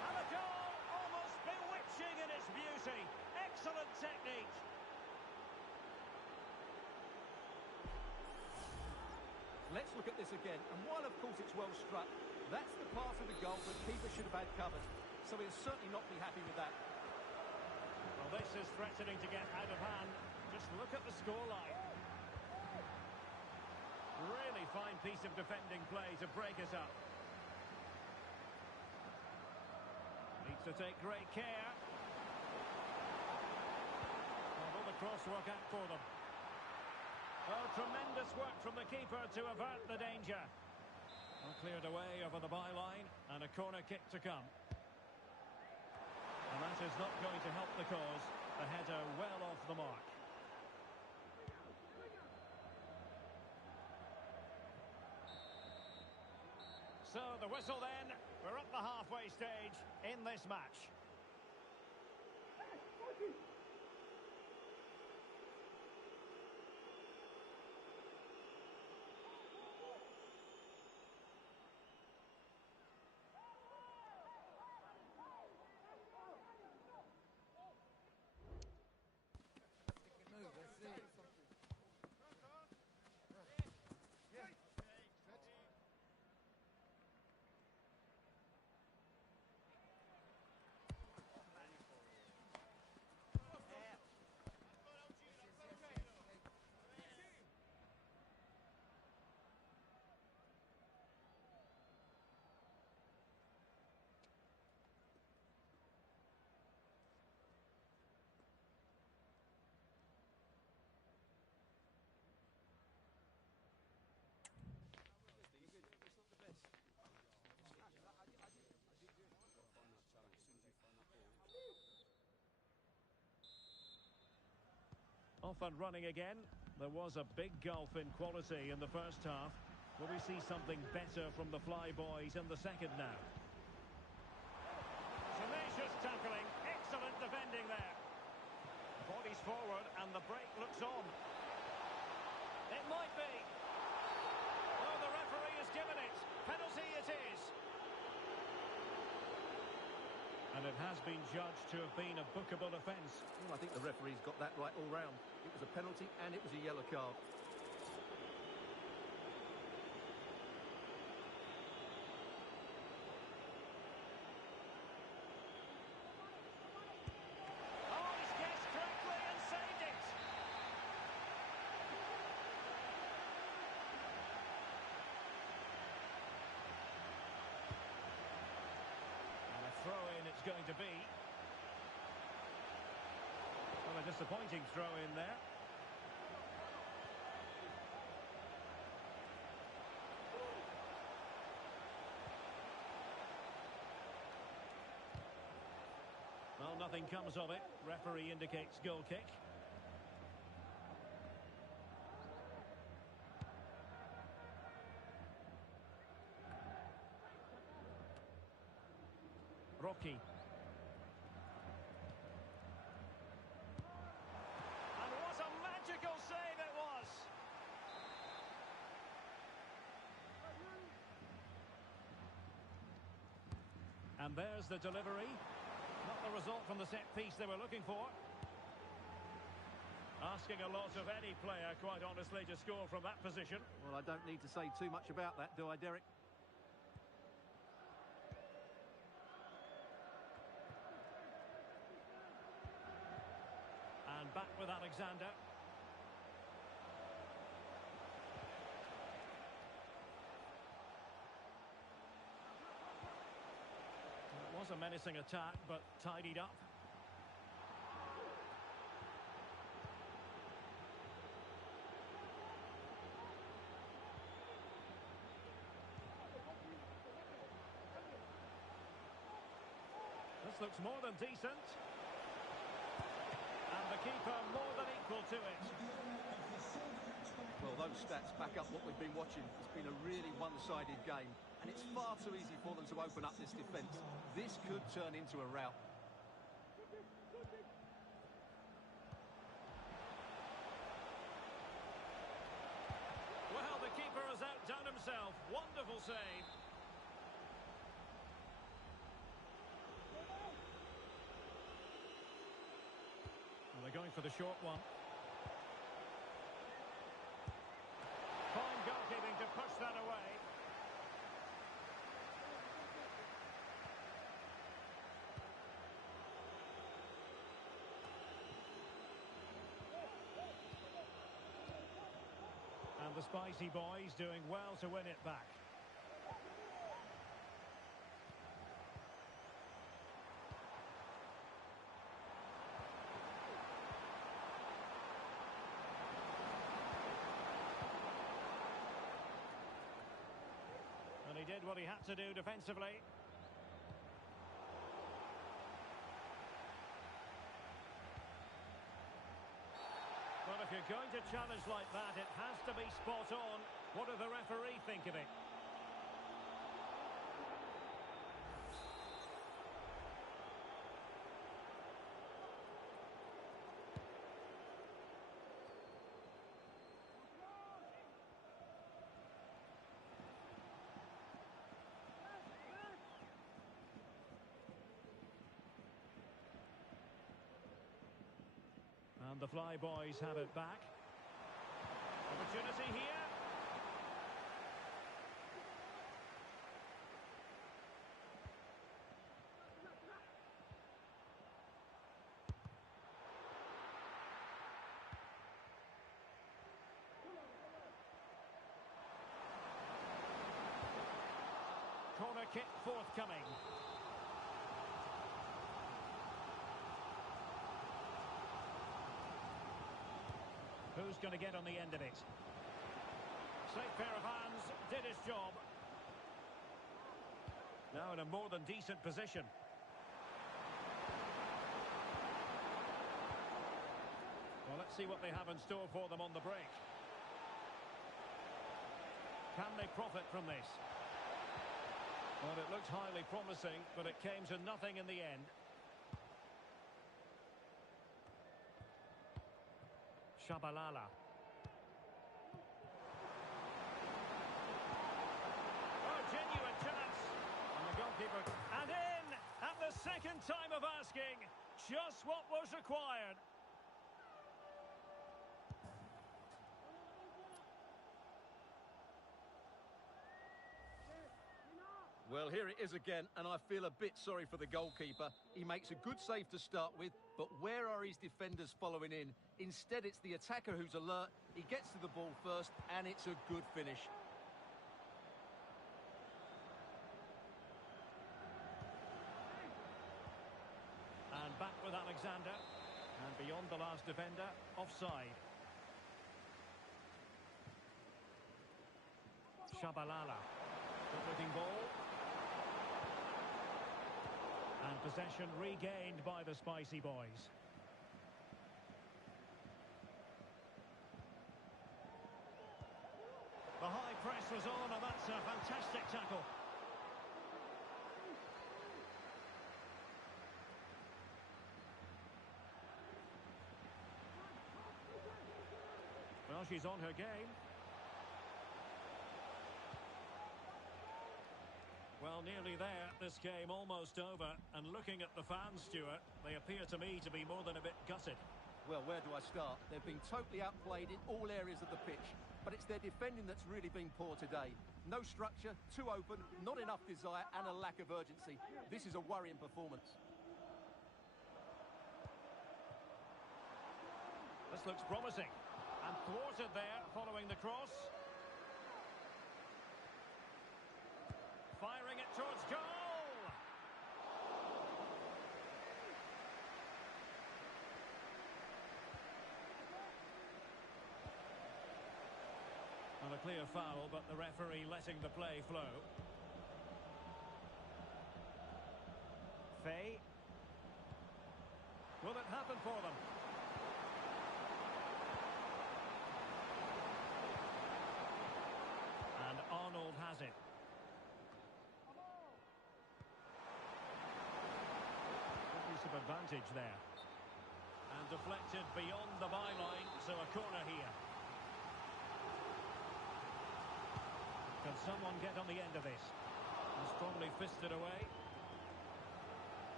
And a goal, almost bewitching in its beauty. Excellent technique. Let's look at this again. And while, of course, it's well struck, that's the part of the goal that keeper should have had covered. So he'll certainly not be happy with that. Well, this is threatening to get out of hand. Just look at the scoreline. Really fine piece of defending play to break us up. Needs to take great care. And will the cross work out for them? Oh, tremendous work from the keeper to avert the danger. Well, cleared away over the byline, and a corner kick to come. And that is not going to help the cause. The header well off the mark. So the whistle then. We're at the halfway stage in this match. Off and running again. There was a big gulf in quality in the first half. Will we see something better from the Flyboys in the second now? Tenacious tackling. Excellent defending there. Bodies forward and the break looks on. It might be. Oh, the referee has given it. Penalty it is. And it has been judged to have been a bookable offence. Well, I think the referee's got that right all round. It was a penalty and it was a yellow card. Oh, he's guessed correctly and saved it. And a throw-in it's going to be. Well, a disappointing throw-in there. Well, nothing comes of it. Referee indicates goal kick. Rocky. And there's the delivery. Not the result from the set piece they were looking for. Asking a lot of any player, quite honestly, to score from that position. Well, I don't need to say too much about that, do I, Derek? And back with Alexander. It was a menacing attack, but tidied up. This looks more than decent. And the keeper more than equal to it. Well, those stats back up what we've been watching. It's been a really one-sided game, and it's far too easy for them to open up this defence. This could turn into a rout. Well, the keeper has outdone himself. Wonderful save. They're going for the short one. Fine goalkeeping to push that away. And the Spicy Boys doing well to win it back. And he did what he had to do defensively. Well, if you're going to challenge like that, it has to be spot on. What do the referee think of it? And the Fly Boys have it back. Opportunity here. Corner kick forthcoming. Who's going to get on the end of it? Safe pair of hands, did his job. Now in a more than decent position. Well, let's see what they have in store for them on the break. Can they profit from this? Well, it looked highly promising, but it came to nothing in the end. Shabalala. Oh, genuine chance. And the goalkeeper. And in at the second time of asking. Just what was required. Well, here it is again, and I feel a bit sorry for the goalkeeper. He makes a good save to start with, but where are his defenders following in? Instead, it's the attacker who's alert. He gets to the ball first, and it's a good finish. And back with Alexander. And beyond the last defender, offside. Shabalala. Good-looking ball. And possession regained by the Spicy Boys. The high press was on, and that's a fantastic tackle. Well, she's on her game. Well, nearly there. This game almost over. And looking at the fans, Stuart, they appear to me to be more than a bit gutted. Well, where do I start? They've been totally outplayed in all areas of the pitch. But it's their defending that's really been poor today. No structure, too open, not enough desire, and a lack of urgency. This is a worrying performance. This looks promising. And thwarted there following the cross. Firing it towards goal! And a clear foul, but the referee letting the play flow. Faye. Will it happen for them? And Arnold has it. Good use of advantage there. And deflected beyond the byline, so a corner here. Can someone get on the end of this? And strongly fisted away.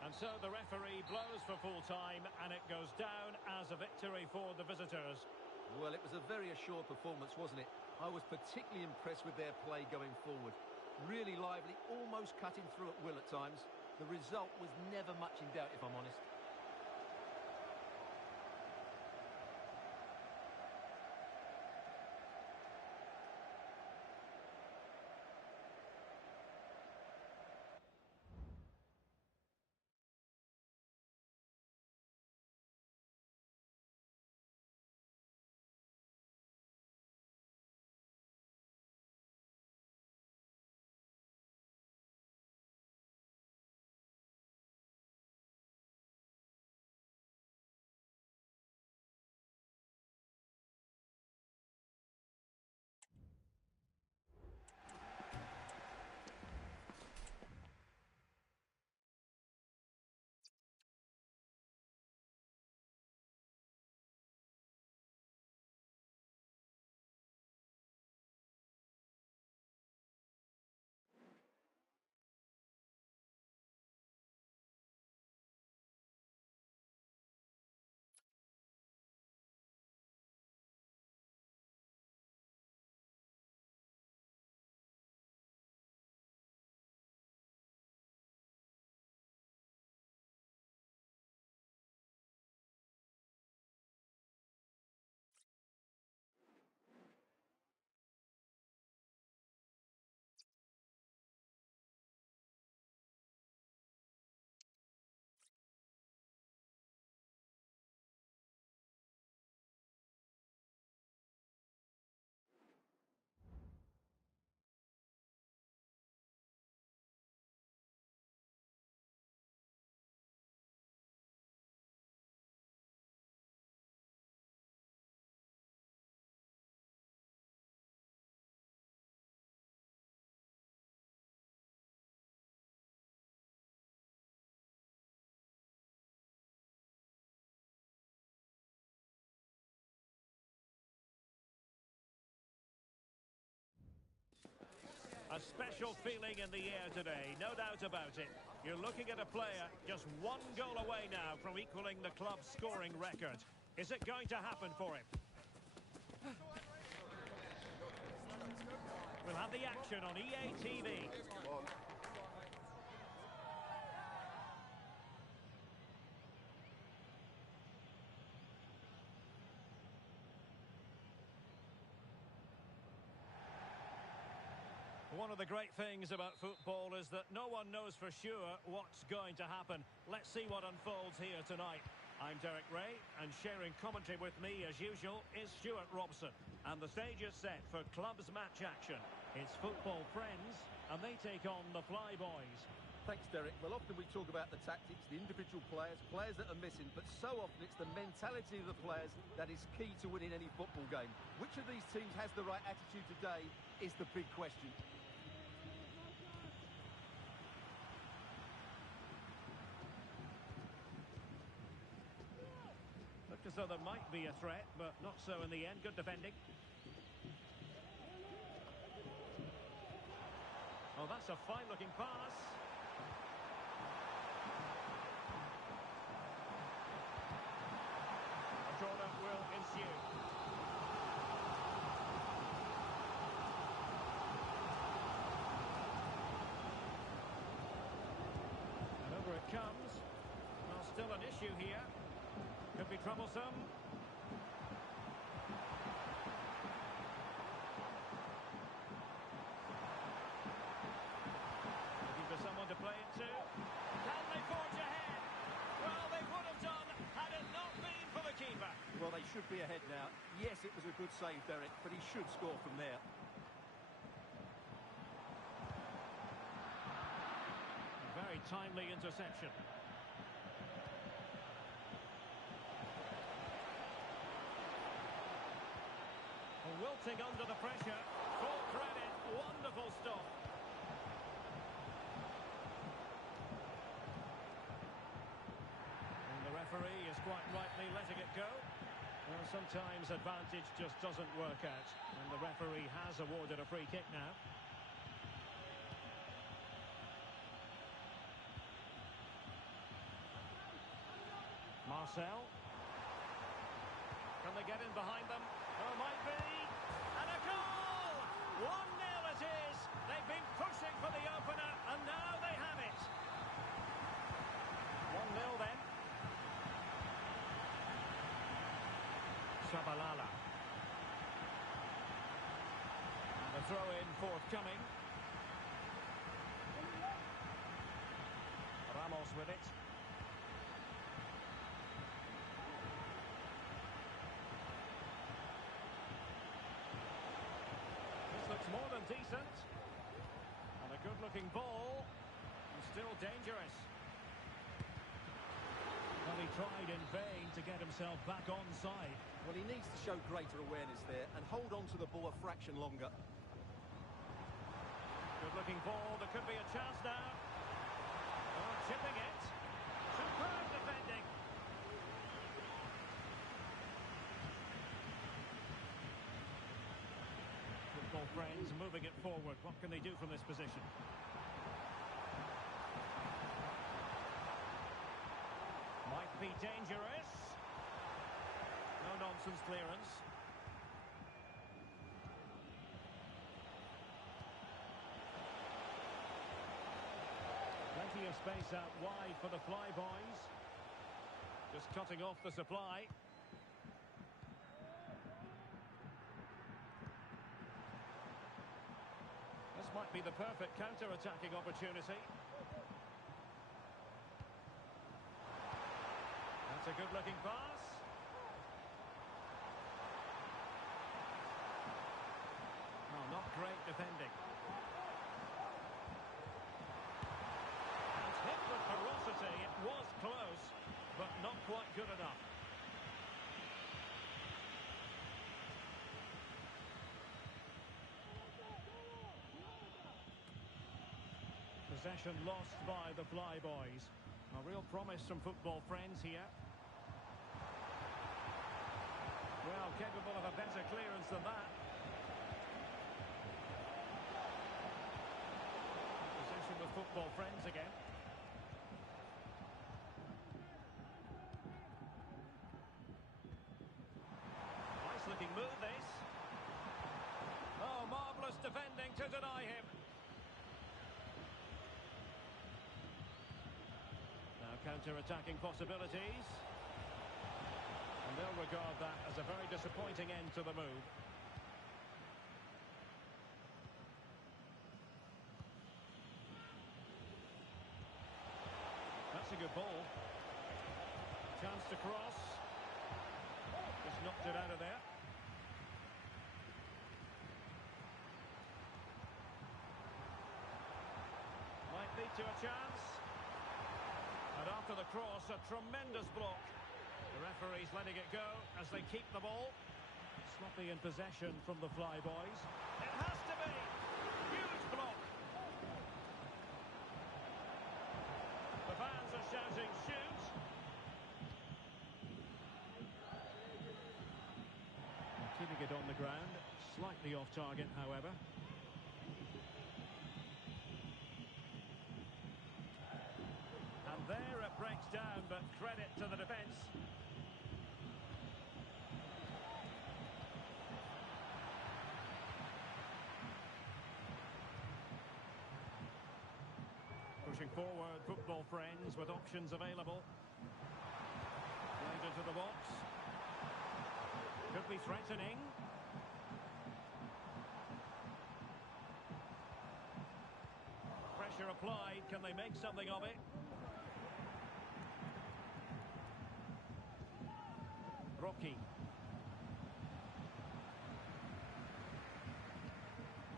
And so the referee blows for full time, and it goes down as a victory for the visitors. Well, it was a very assured performance, wasn't it? I was particularly impressed with their play going forward. Really lively, almost cutting through at will at times. The result was never much in doubt, if I'm honest. A special feeling in the air today, no doubt about it. You're looking at a player just one goal away now from equaling the club's scoring record. Is it going to happen for him? We'll have the action on EA TV. One of the great things about football is that no one knows for sure what's going to happen. Let's see what unfolds here tonight. I'm Derek Ray, and sharing commentary with me, as usual, is Stuart Robson. And the stage is set for clubs match action. It's football friends, and they take on the Flyboys. Thanks, Derek. Well, often we talk about the tactics, the individual players, players that are missing, but so often it's the mentality of the players that is key to winning any football game. Which of these teams has the right attitude today is the big question. Looked as though there might be a threat, but not so in the end. Good defending. Oh, that's a fine-looking pass. A corner will ensue. And over it comes. Well, still an issue here. Could be troublesome. Looking for someone to play it to. Can they forge ahead? Well, they would have done had it not been for the keeper. Well, they should be ahead now. Yes, it was a good save, Derek, but he should score from there. Very timely interception. Wilting under the pressure. Full credit. Wonderful stop. And the referee is quite rightly letting it go. Well, sometimes advantage just doesn't work out. And the referee has awarded a free kick now. Marcel. Can they get in behind them? Oh, might be. And a goal! 1-0 it is. They've been pushing for the opener, and now they have it. 1-0 then. Shabalala. And the throw-in forthcoming. Ramos with it. Looks more than decent. And a good-looking ball. And still dangerous. Well, he tried in vain to get himself back onside. Well, he needs to show greater awareness there and hold on to the ball a fraction longer. Good-looking ball. There could be a chance now. Oh, chipping it. Superb defending. Football friends moving it forward. What can they do from this position? Might be dangerous. No-nonsense clearance. Plenty of space out wide for the Flyboys. Just cutting off the supply. This might be the perfect counter-attacking opportunity. That's a good-looking pass. Oh, not great defending. And hit with ferocity. It was close, but not quite good enough. Possession lost by the Flyboys. A real promise from football friends here. Well, capable of a better clearance than that. Possession with football friends again. Nice looking move this. Oh, marvellous defending to deny him. Counter-attacking possibilities. And they'll regard that as a very disappointing end to the move. That's a good ball. Chance to cross. Just knocked it out of there. Might lead to a chance. And after the cross, a tremendous block. The referee's letting it go as they keep the ball. Sloppy in possession from the Flyboys. It has to be! Huge block! The fans are shouting, shoot! Keeping it on the ground. Slightly off target, however. down, but credit to the defence. Pushing forward, football friends with options available. Played into the box. Could be threatening. Pressure applied. Can they make something of it? Rocky.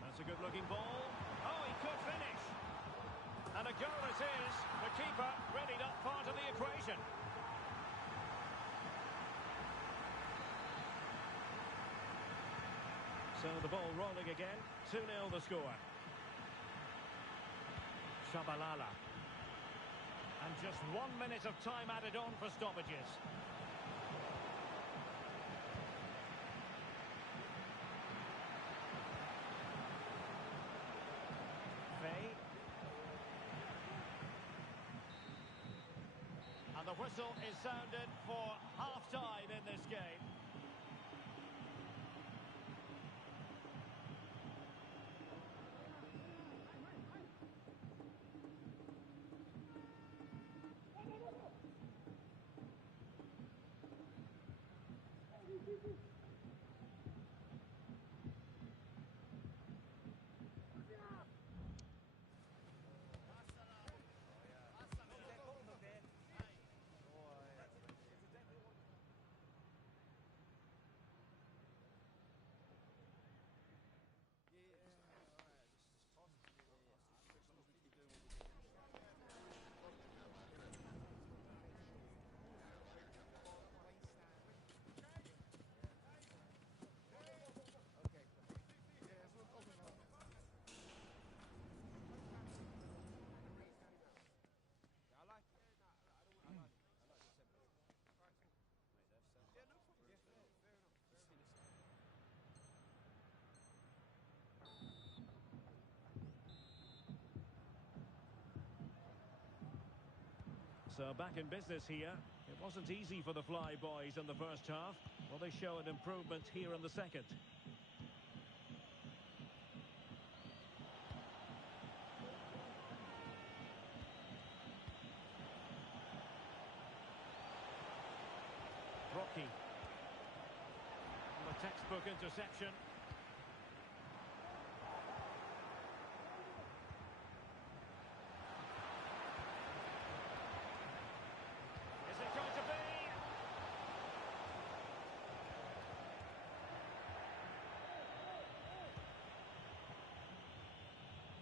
That's a good-looking ball. Oh, he could finish. And a goal it is. The keeper really not part of the equation. So the ball rolling again. 2-0 the score. Shabalala. And just 1 minute of time added on for stoppages. Faye. And the whistle is sounded for half-time in this game. So back in business here. It wasn't easy for the Fly boys in the first half. Well, they show an improvement here in the second. Rocky. The textbook interception.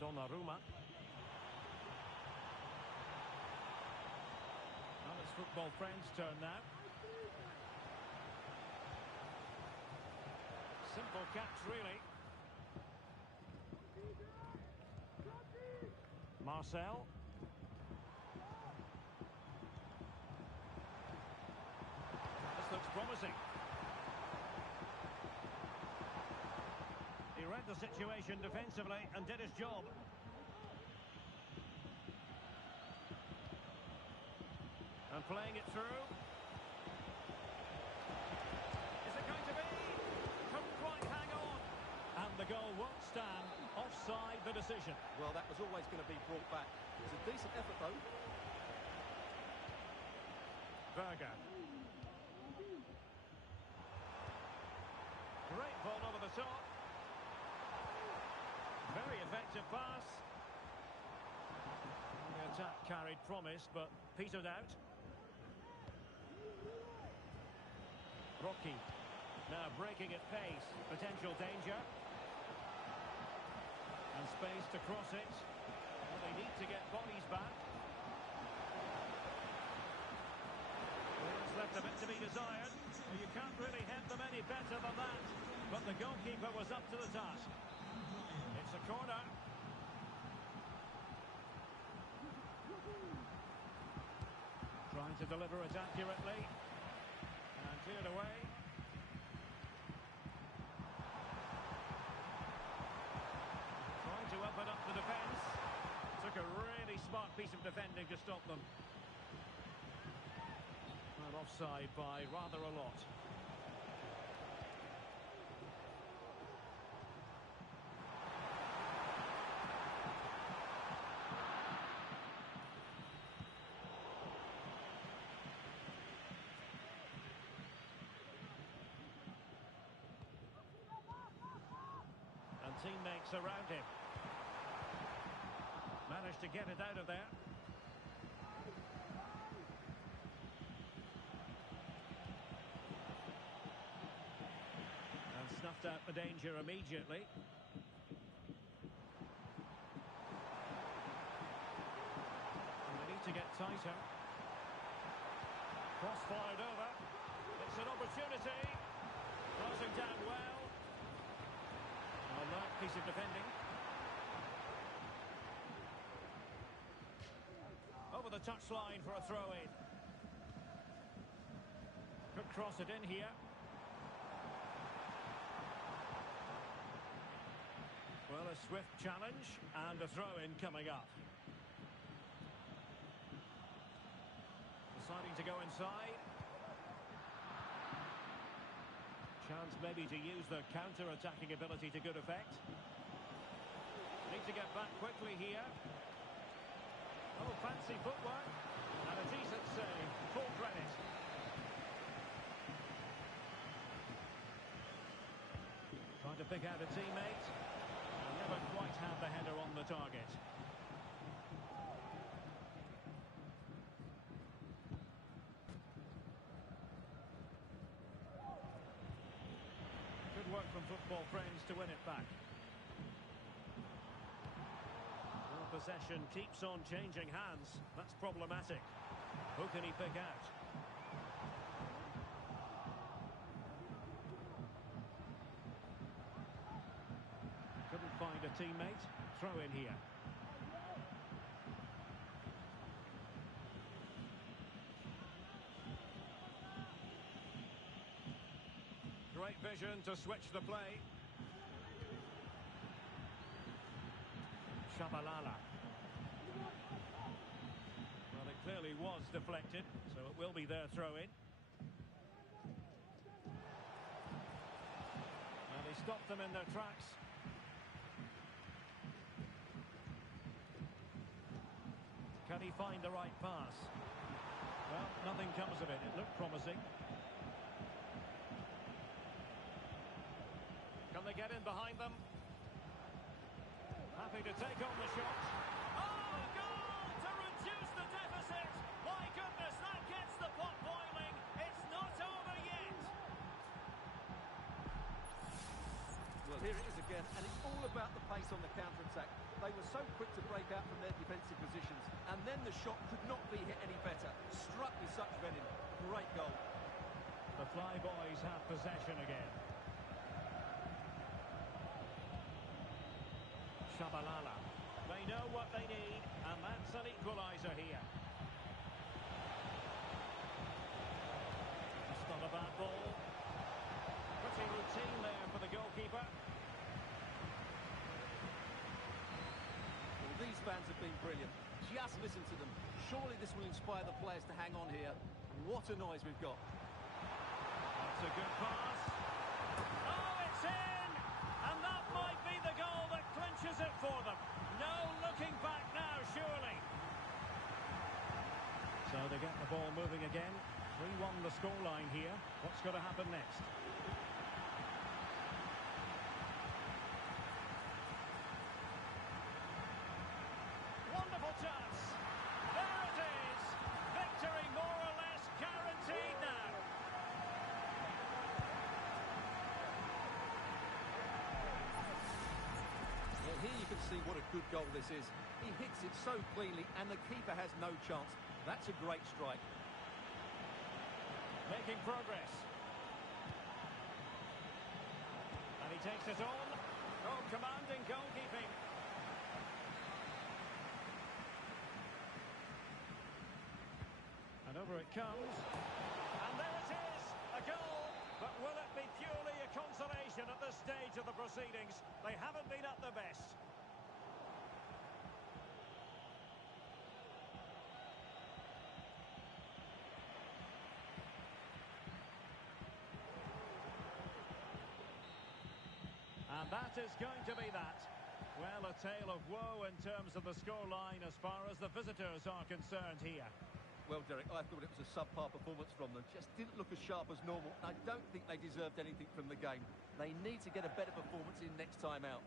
Donnarumma. Well, it's football friends' turn now. Simple catch, really. Marcel. This looks promising. He read the situation defensively and did his job. And playing it through. Is it going to be? Couldn't quite hang on. And the goal won't stand. Offside the decision. Well, that was always going to be brought back. It was a decent effort, though. Berger. Great ball over the top. Very effective pass. The attack carried promise, but petered out. Rocky. Now breaking at pace. Potential danger. And space to cross it. Well, they need to get bodies back. It's left a bit to be desired. Well, you can't really head them any better than that. But the goalkeeper was up to the task. It's a corner. Trying to deliver it accurately. And cleared away. Trying to open up the defence. Took a really smart piece of defending to stop them. Well, offside by rather a lot. And teammates around him. Managed to get it out of there. And snuffed out the danger immediately. And they need to get tighter. Cross fired over. It's an opportunity. Closing down well. A light piece of defending. Over the touchline for a throw-in. Could cross it in here. Well, a swift challenge and a throw-in coming up. Deciding to go inside. Chance maybe to use their counter-attacking ability to good effect. Need to get back quickly here. Oh, fancy footwork. And a decent save. Full credit. Trying to pick out a teammate. And never quite had the header on the target. Good work from football friends to win it back. Possession keeps on changing hands. That's problematic. Who can he pick out? Couldn't find a teammate. Throw in here. Great vision to switch the play. Shabalala. Well, it clearly was deflected, so it will be their throw-in. And they stopped them in their tracks. Can he find the right pass? Well, nothing comes of it. It looked promising. Can they get in behind them? Happy to take on the shot. Oh, goal to reduce the deficit. My goodness, that gets the pot boiling. It's not over yet. Well, here it is again, and it's all about the pace on the counter-attack. They were so quick to break out from their defensive positions, and then the shot could not be hit any better. Struck with such venom. Great goal. The Flyboys have possession again. Shabalala. They know what they need, and that's an equaliser here. That's not a bad ball. Pretty routine there for the goalkeeper. Well, these fans have been brilliant. Just listen to them. Surely this will inspire the players to hang on here. What a noise we've got. That's a good pass. Oh, it's in! And that might be the goal that clinches it for them. No looking back now, surely. So they get the ball moving again. 3-1 the scoreline here. What's going to happen next? Wonderful chance. There it is. Victory more or less guaranteed now. Well, here you can see what a good goal this is. He hits it so cleanly, and the keeper has no chance. That's a great strike. Making progress. And he takes it on. Oh, commanding goalkeeping. And over it comes. And there it is, a goal. But will it be purely a consolation at this stage of the proceedings? They haven't been at their best. And that is going to be that. Well, a tale of woe in terms of the scoreline as far as the visitors are concerned here. Well, Derek, I thought it was a subpar performance from them. Just didn't look as sharp as normal. I don't think they deserved anything from the game. They need to get a better performance in next time out.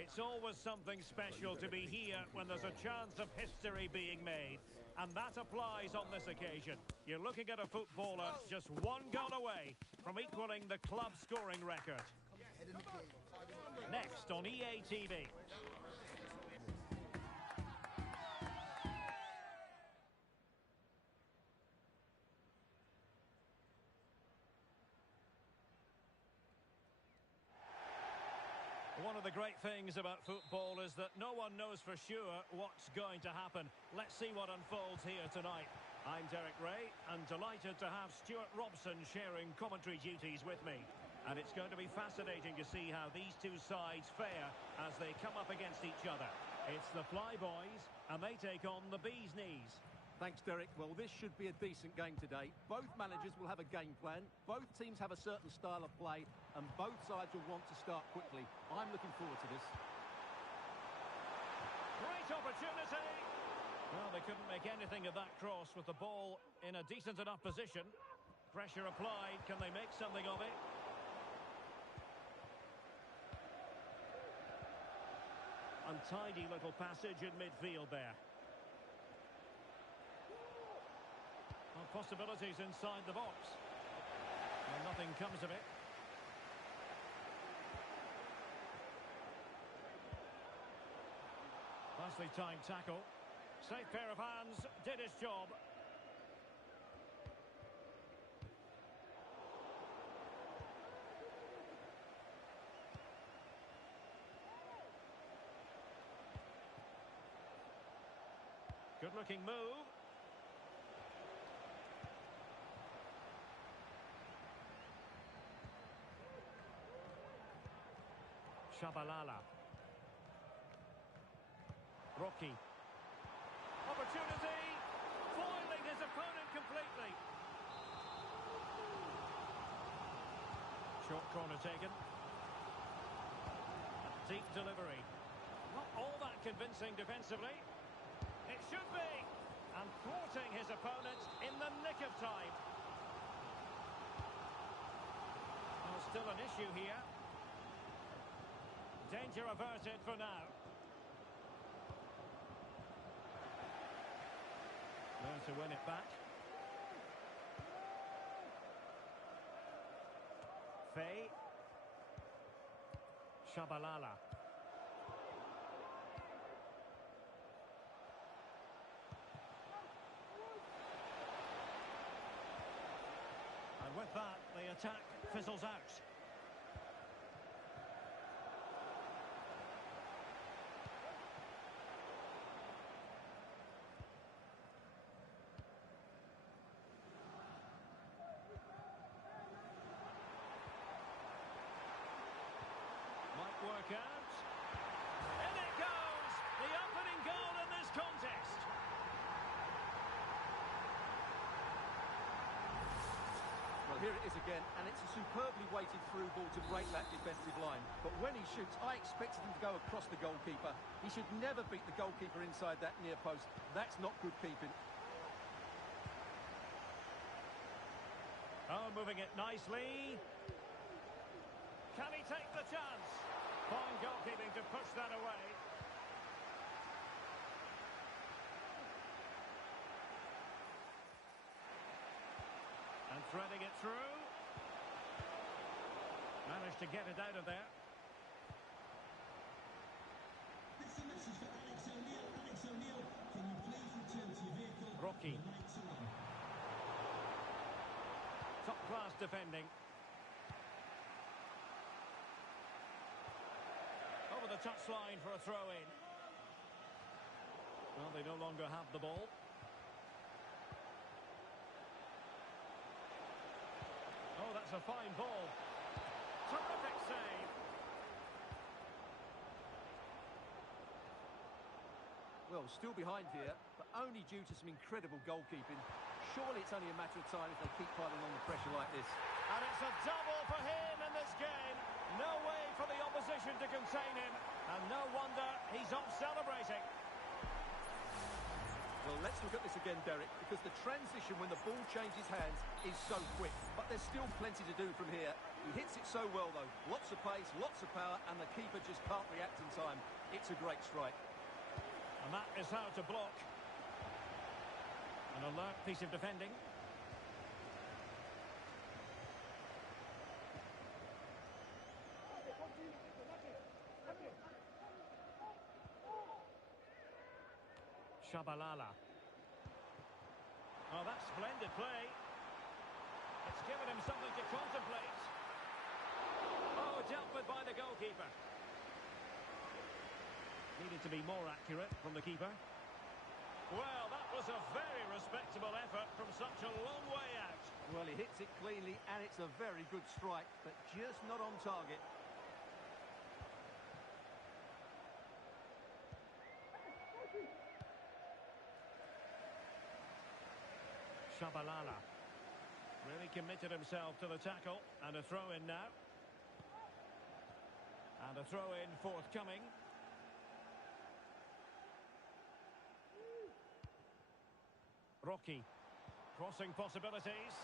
It's always something special to be here when there's a chance of history being made. And that applies on this occasion. You're looking at a footballer just one goal away from equaling the club scoring record. Next on EA TV. One of the great things about football is that no one knows for sure what's going to happen. Let's see what unfolds here tonight. I'm Derek Ray, and delighted to have Stuart Robson sharing commentary duties with me. And it's going to be fascinating to see how these two sides fare as they come up against each other. It's the Flyboys, and they take on the Bees Knees. Thanks, Derek. Well, this should be a decent game today. Both managers will have a game plan. Both teams have a certain style of play, and both sides will want to start quickly. I'm looking forward to this. Great opportunity. Well, they couldn't make anything of that cross with the ball in a decent enough position. Pressure applied. Can they make something of it? Untidy little passage in midfield there. Well, possibilities inside the box. Well, nothing comes of it. Nicely timed tackle. Safe pair of hands, did his job. Good-looking move. Shabalala. Rocky. Opportunity. Foiling his opponent completely. Short corner taken. Deep delivery. Not all that convincing defensively. It should be. And thwarting his opponent in the nick of time. Oh, still an issue here. Danger averted for now. Learn to win it back. Faye. Shabalala. And with that, the attack fizzles out. Might work out. In it goes! The opening goal in this contest. Well, here it is again, and it's a superbly weighted through ball to break that defensive line. But when he shoots, I expected him to go across the goalkeeper. He should never beat the goalkeeper inside that near post. That's not good keeping. Oh, moving it nicely. Can he take the chance? Fine goalkeeping to push that away. And threading it through. Managed to get it out of there. This is a message for Alex O'Neill. Alex O'Neill, can you please return to your vehicle? Rocky. Right to one. Top class defending. Over the touchline for a throw-in. Well, they no longer have the ball. Oh, that's a fine ball. Terrific save. Well, still behind here, but only due to some incredible goalkeeping. Surely it's only a matter of time if they keep piling on the pressure like this. And it's a double for him in this game. No way for the opposition to contain him. And no wonder he's off celebrating. Well, let's look at this again, Derek, because the transition when the ball changes hands is so quick. But there's still plenty to do from here. He hits it so well, though. Lots of pace, lots of power, and the keeper just can't react in time. It's a great strike. And that is how to block. An alert piece of defending. Shabalala. Oh, that's splendid play. It's given him something to contemplate. Oh, dealt with by the goalkeeper. Needed to be more accurate from the keeper. Well, that was a very respectable effort from such a long way out. Well, he hits it cleanly, and it's a very good strike, but just not on target. Shabalala really committed himself to the tackle, and a throw-in now. And a throw-in forthcoming. Rocky, crossing possibilities.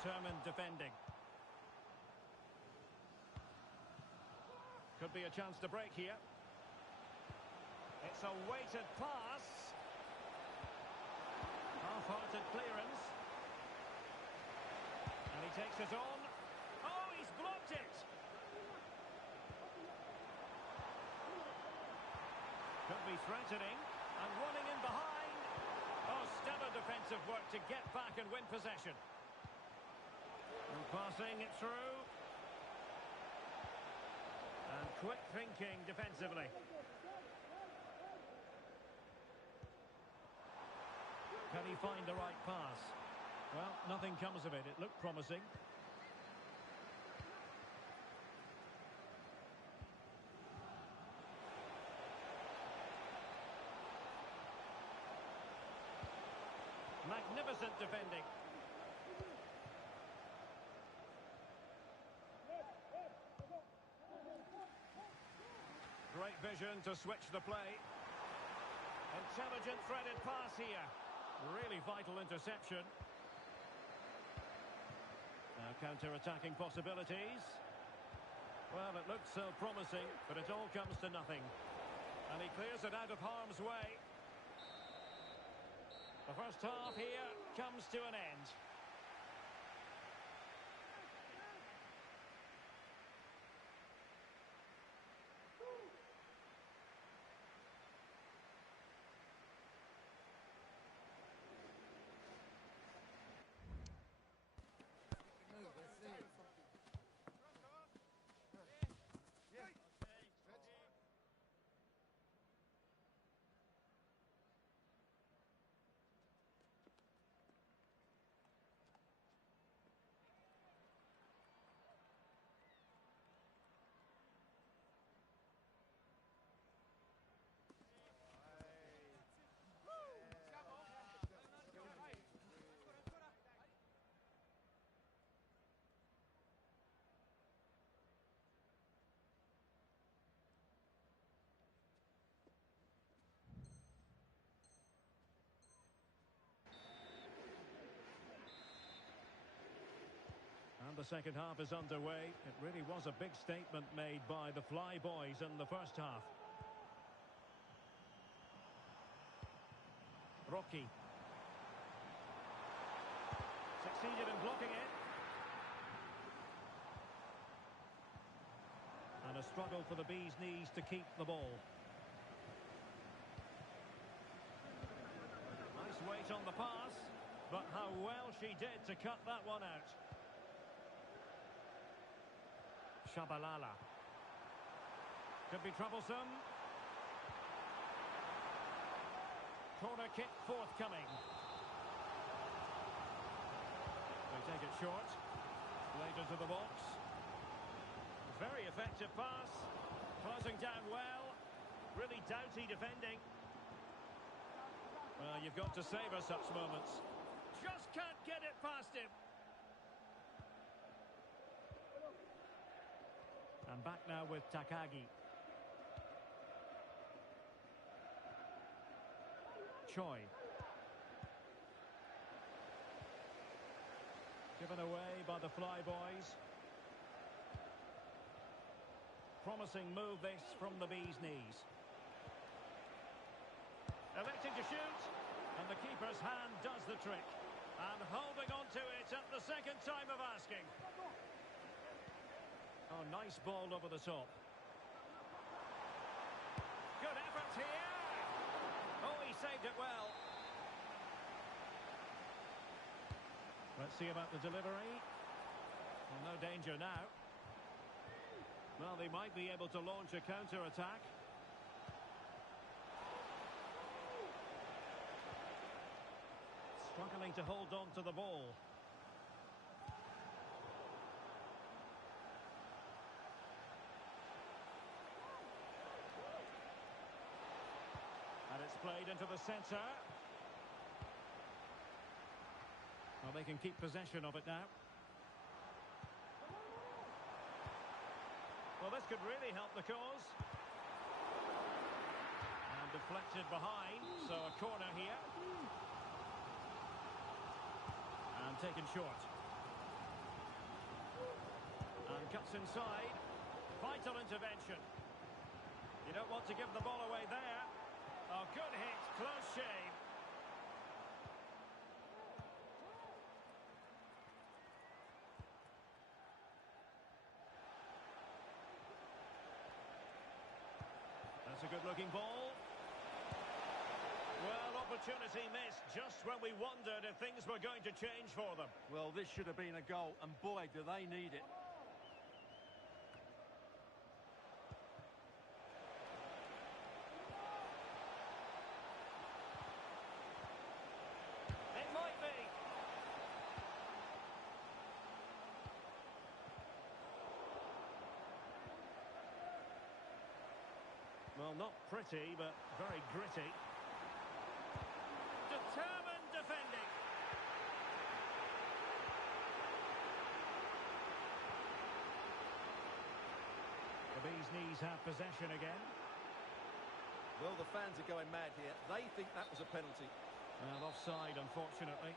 Determined defending. Could be a chance to break here. It's a weighted pass. Half-hearted clearance. And he takes it on. Oh, he's blocked it! Could be threatening. And running in behind. Oh, stellar defensive work to get back and win possession. And passing it through. And quick thinking defensively. Can he find the right pass? Well, nothing comes of it. It looked promising. Magnificent defending. Great vision to switch the play. Intelligent threaded pass here. Really vital interception. Now counter-attacking possibilities. Well, it looked so promising, but it all comes to nothing. And he clears it out of harm's way. The first half here comes to an end. And the second half is underway. It really was a big statement made by the Fly Boys in the first half. Rocky. Succeeded in blocking it. And a struggle for the Bees' Knees to keep the ball. Nice weight on the pass. But how well she did to cut that one out. Shabalala. Could be troublesome. Corner kick forthcoming. They take it short. Late into the box. Very effective pass. Closing down well. Really doughty defending. Well, you've got to savour such moments. Just can't get it past him. And back now with Takagi. Choi. Given away by the Fly Boys. Promising move this from the Bees' Knees. Electing to shoot. And the keeper's hand does the trick. And holding on to it at the second time of asking. Oh, nice ball over the top. Good effort here. Oh, he saved it well. Let's see about the delivery. Well, no danger now. Well, they might be able to launch a counter-attack. Struggling to hold on to the ball. And it's played into the centre. Well, they can keep possession of it now. Well, this could really help the cause. And deflected behind, so a corner here. And taken short. And cuts inside. Vital intervention. You don't want to give the ball away there. Oh, good hit, close shave. That's a good-looking ball. Well, opportunity missed just when we wondered if things were going to change for them. Well, this should have been a goal, and boy, do they need it. It might be. Well, not pretty, but very gritty. Determined defending. The bees' knees have possession again. Well, the fans are going mad here. They think that was a penalty. Well, offside, unfortunately.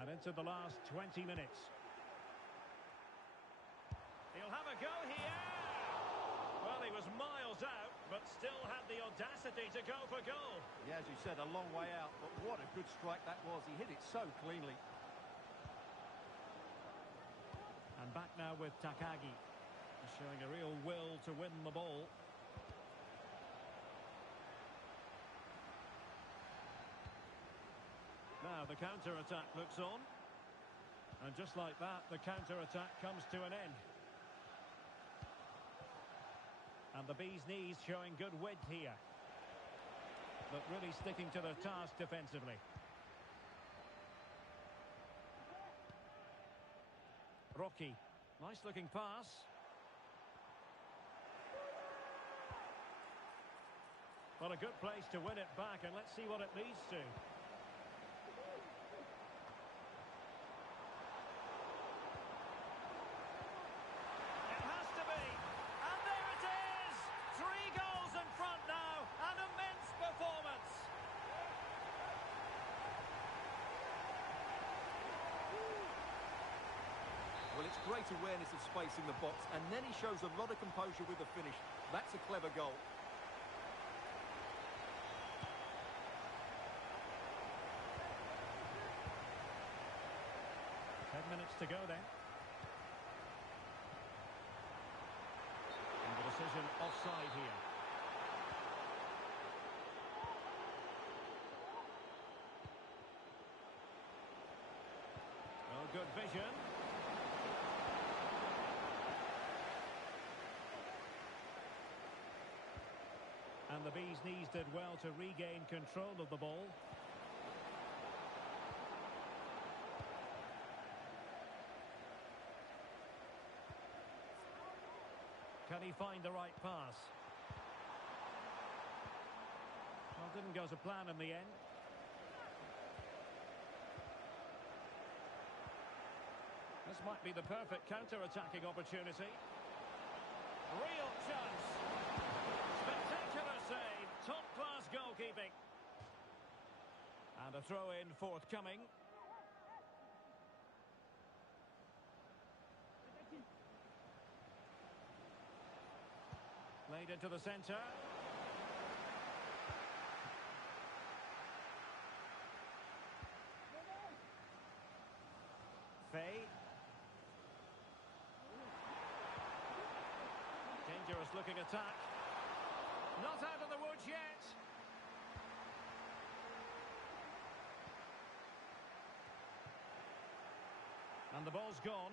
And into the last 20 minutes. He'll have a go here. Well, he was miles out, but still had the audacity to go for goal. Yeah, as you said, a long way out, but what a good strike that was. He hit it so cleanly. And back now with Takagi. Showing a real will to win the ball. Now the counter-attack looks on. And just like that, the counter-attack comes to an end. And the bees' knees showing good width here. But really sticking to their task defensively. Rocky. Nice looking pass. Well, a good place to win it back, and let's see what it leads to. It has to be. And there it is! 3 goals in front now. An immense performance. Well, it's great awareness of space in the box, and then he shows a lot of composure with the finish. That's a clever goal. Minutes to go then. And the decision offside here. Oh, good vision. And the bees' knees did well to regain control of the ball. Can he find the right pass? Well, didn't go to plan in the end. This might be the perfect counter-attacking opportunity. Real chance. Spectacular save. Top-class goalkeeping. And a throw-in forthcoming. Laid into the centre. Fay. Dangerous looking attack. Not out of the woods yet. And the ball's gone.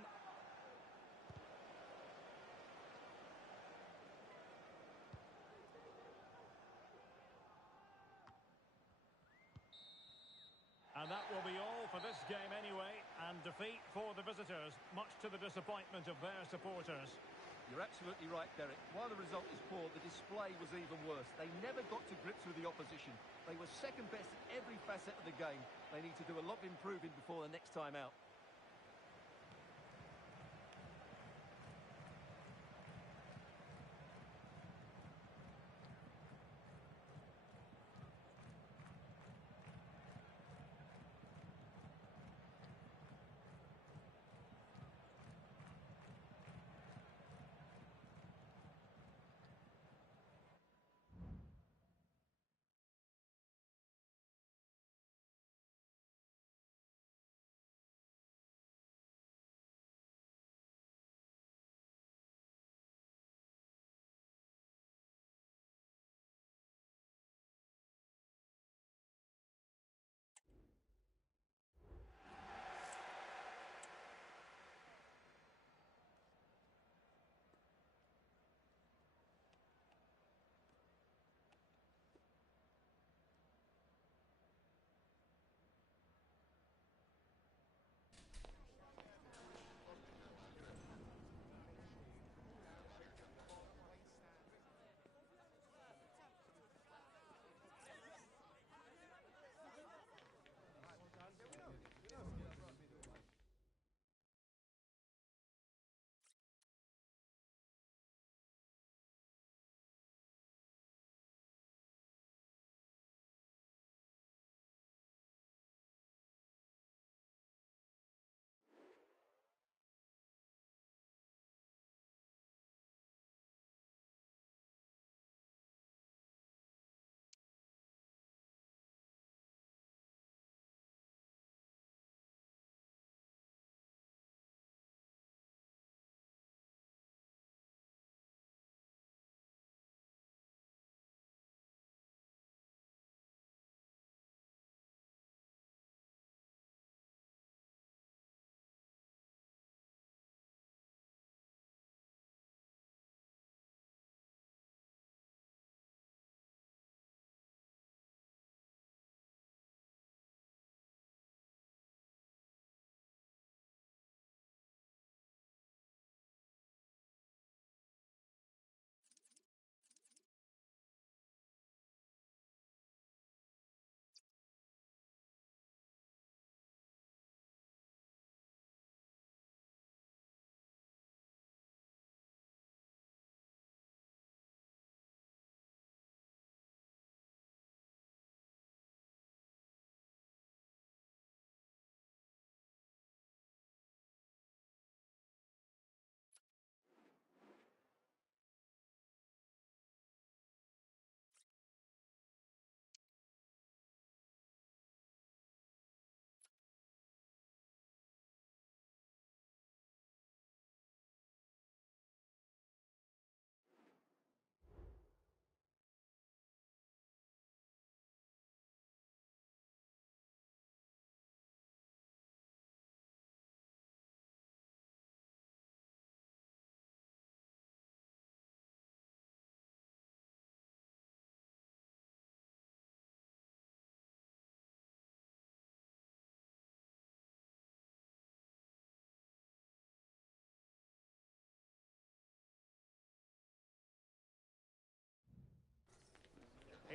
And that will be all for this game anyway. And defeat for the visitors, much to the disappointment of their supporters. You're absolutely right, Derek. While the result was poor, the display was even worse. They never got to grips with the opposition. They were second best in every facet of the game. They need to do a lot of improving before the next time out.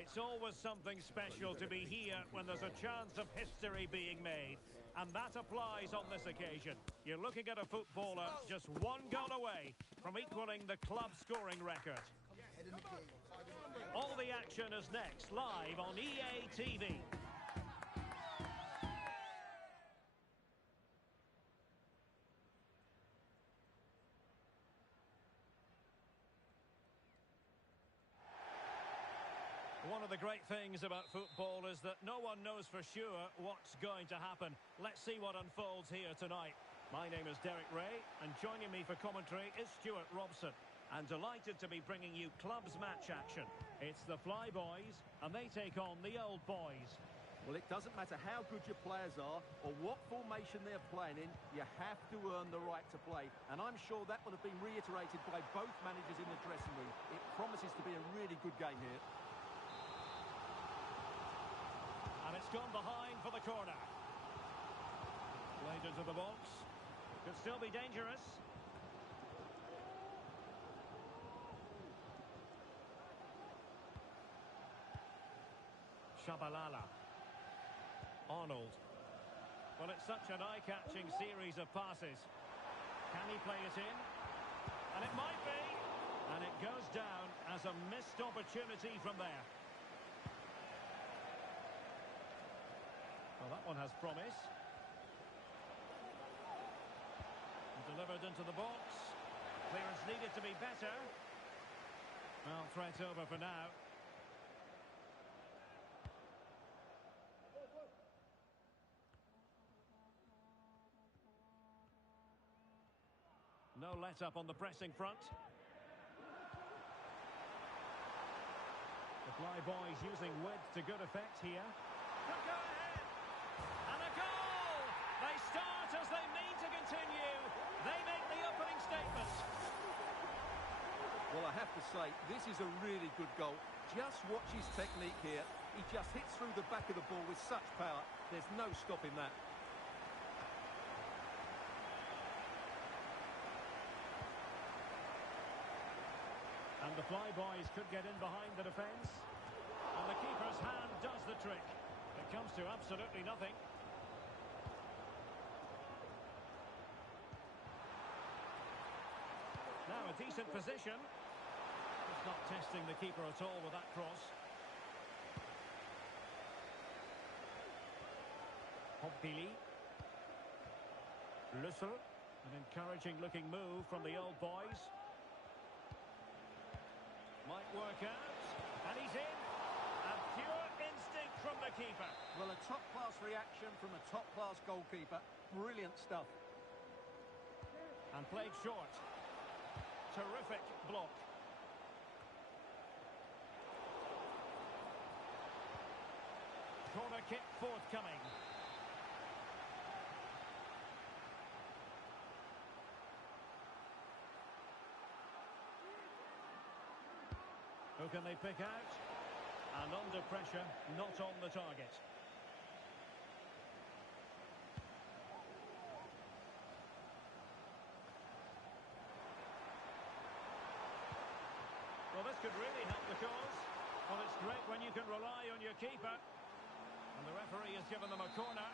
It's always something special to be here when there's a chance of history being made. And that applies on this occasion. You're looking at a footballer just one goal away from equaling the club scoring record. All the action is next, live on EA TV. One of the great things about football is that no one knows for sure what's going to happen. Let's see what unfolds here tonight. My name is Derek Ray, and joining me for commentary is Stuart Robson. And delighted to be bringing you clubs match action. It's the Flyboys, and they take on the Old Boys. Well, it doesn't matter how good your players are or what formation they're playing in, you have to earn the right to play. And I'm sure that will have been reiterated by both managers in the dressing room. It promises to be a really good game here. And it's gone behind for the corner. Played into the box. Could still be dangerous. Shabalala. Arnold. Well, it's such an eye-catching series of passes. Can he play it in? And it might be. And it goes down as a missed opportunity from there. Well, that one has promise. Delivered into the box. Clearance needed to be better. Well, threat over for now. No let-up on the pressing front. The fly boys using width to good effect here. Could go ahead. And a goal! They start as they mean to continue. They make the opening statement. Well, I have to say, this is a really good goal. Just watch his technique here. He just hits through the back of the ball with such power. There's no stopping that. And the flyboys could get in behind the defence. And the keeper's hand does the trick. It comes to absolutely nothing. Now a decent position. It's not testing the keeper at all with that cross. Hobbili. Lussel. An encouraging looking move from the old boys. Might work out. And he's in. And pure instinct from the keeper. Well, a top-class reaction from a top-class goalkeeper. Brilliant stuff. And played short. Terrific block. Corner kick forthcoming. Who can they pick out? And under pressure, not on the target. Well, this could really help the cause. Well, it's great when you can rely on your keeper. And the referee has given them a corner.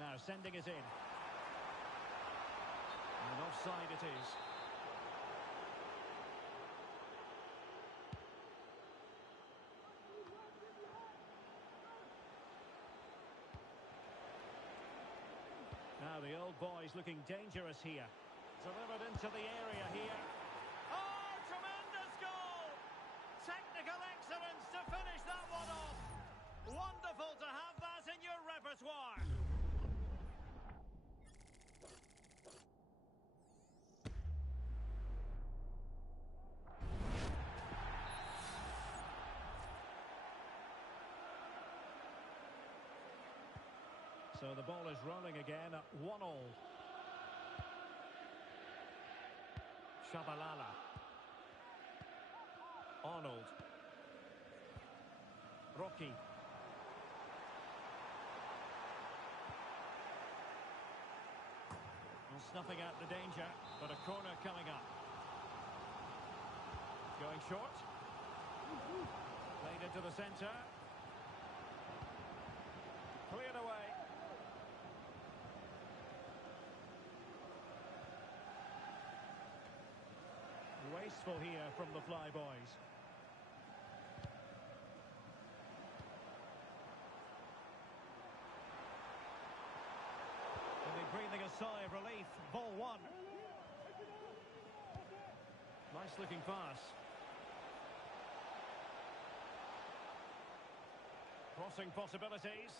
Now sending it in. And offside it is. Now the old boys looking dangerous here. Delivered into the area here. Oh, tremendous goal! Technical excellence to finish that one off. Wonderful to have that in your repertoire. So the ball is rolling again at 1-1. Shabalala. Arnold. Rocky. And snuffing out the danger, but a corner coming up. Going short. Played into the centre. Cleared away. Wasteful here from the flyboys. They'll be breathing a sigh of relief. Ball one. Nice looking pass. Crossing possibilities.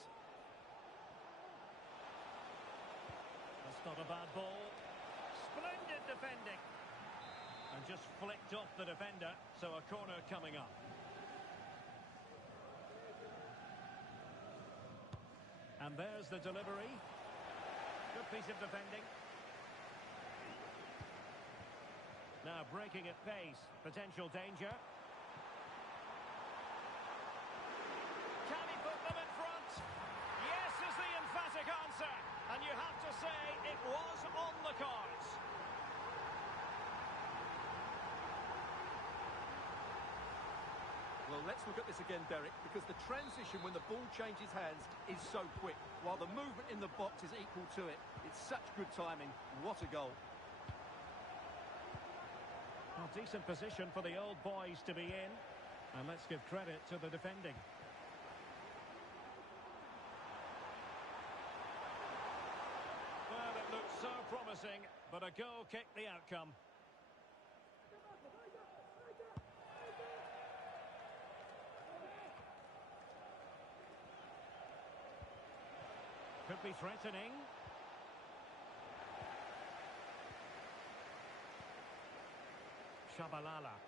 That's not a bad ball. Splendid defending. And just flicked off the defender, so a corner coming up. And there's the delivery. Good piece of defending. Now breaking at pace. Potential danger. Can he put them in front? basic answer, and you have to say it was on the cards. Well, let's look at this again, Derek, because the transition when the ball changes hands is so quick, while the movement in the box is equal to it. It's such good timing. What a goal. Well, decent position for the old boys to be in. And let's give credit to the defending. Well, it looks so promising, but a goal kicked the outcome. Could be threatening. Shabalala.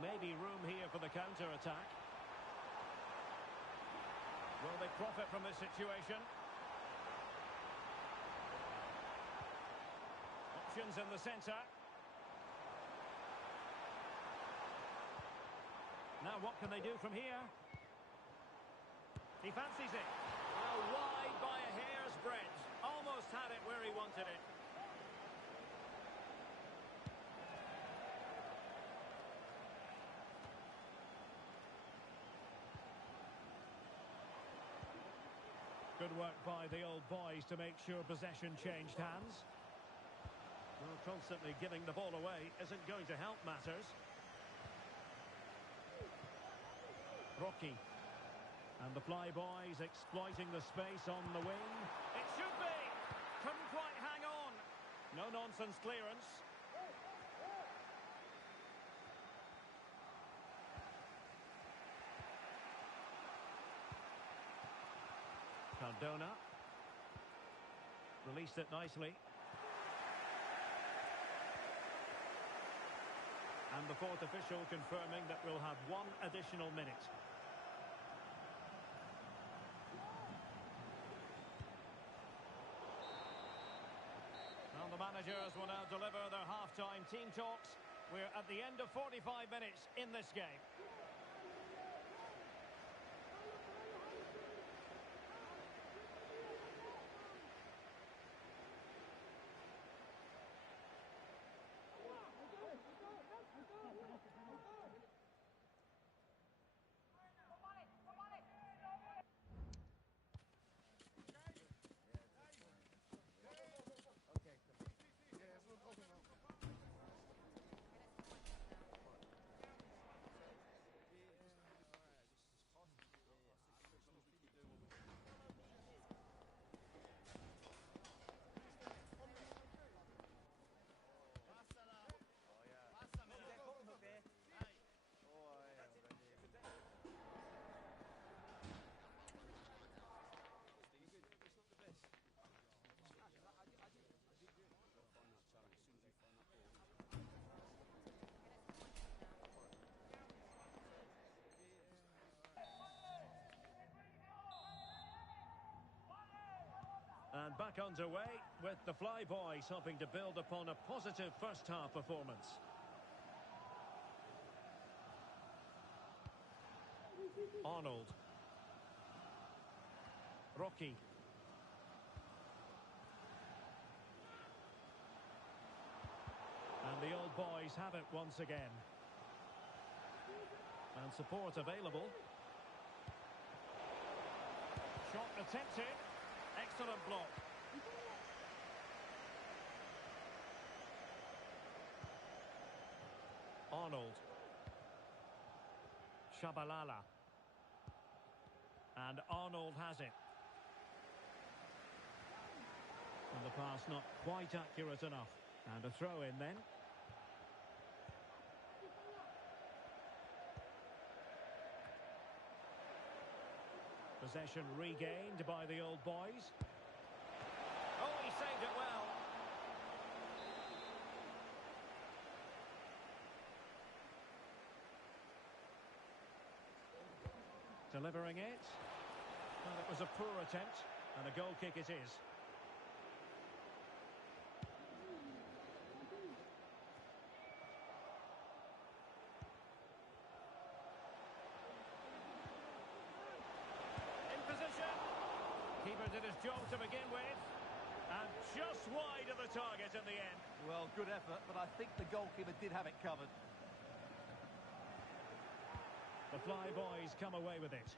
Maybe room here for the counter-attack. Will they profit from this situation? Options in the centre. Now what can they do from here? He fancies it. Well, wide by a hair's breadth. Almost had it where he wanted it. Good work by the old boys to make sure possession changed hands. Well, constantly giving the ball away isn't going to help matters. Rocky. And the flyboys exploiting the space on the wing. It should be! Couldn't quite hang on. No-nonsense clearance. Cardona. Released it nicely. And the fourth official confirming that we'll have one additional minute. Well, the managers will now deliver their half-time team talks. We're at the end of 45 minutes in this game. And back underway with the Flyboys hoping to build upon a positive first-half performance. Arnold. Rocky. And the old boys have it once again. And support available. Shot attempted. Excellent block. Arnold. Shabalala. And Arnold has it. And the pass not quite accurate enough. And a throw in then. Possession regained by the old boys. Oh, he saved it well. Delivering it. Well, it was a poor attempt, and a goal kick it is. did his job to begin with. And just wide of the target in the end. Well, good effort, but I think the goalkeeper did have it covered. The Fly Boys come away with it.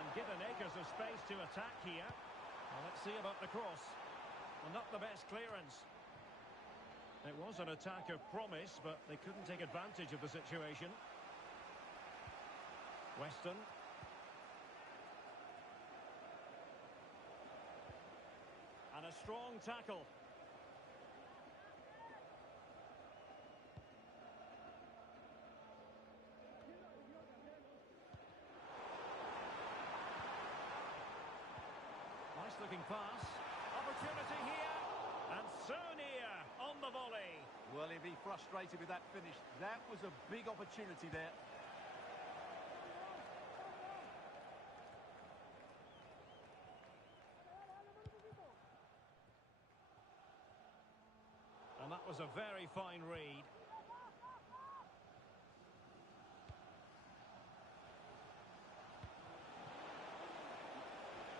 And given acres of space to attack here. Well, let's see about the cross. Well, not the best clearance. It was an attack of promise, but they couldn't take advantage of the situation. Weston. And a strong tackle. Nice looking pass. Opportunity here. And Sonia on the volley. Well, he'll be frustrated with that finish. That was a big opportunity there. And that was a very fine read.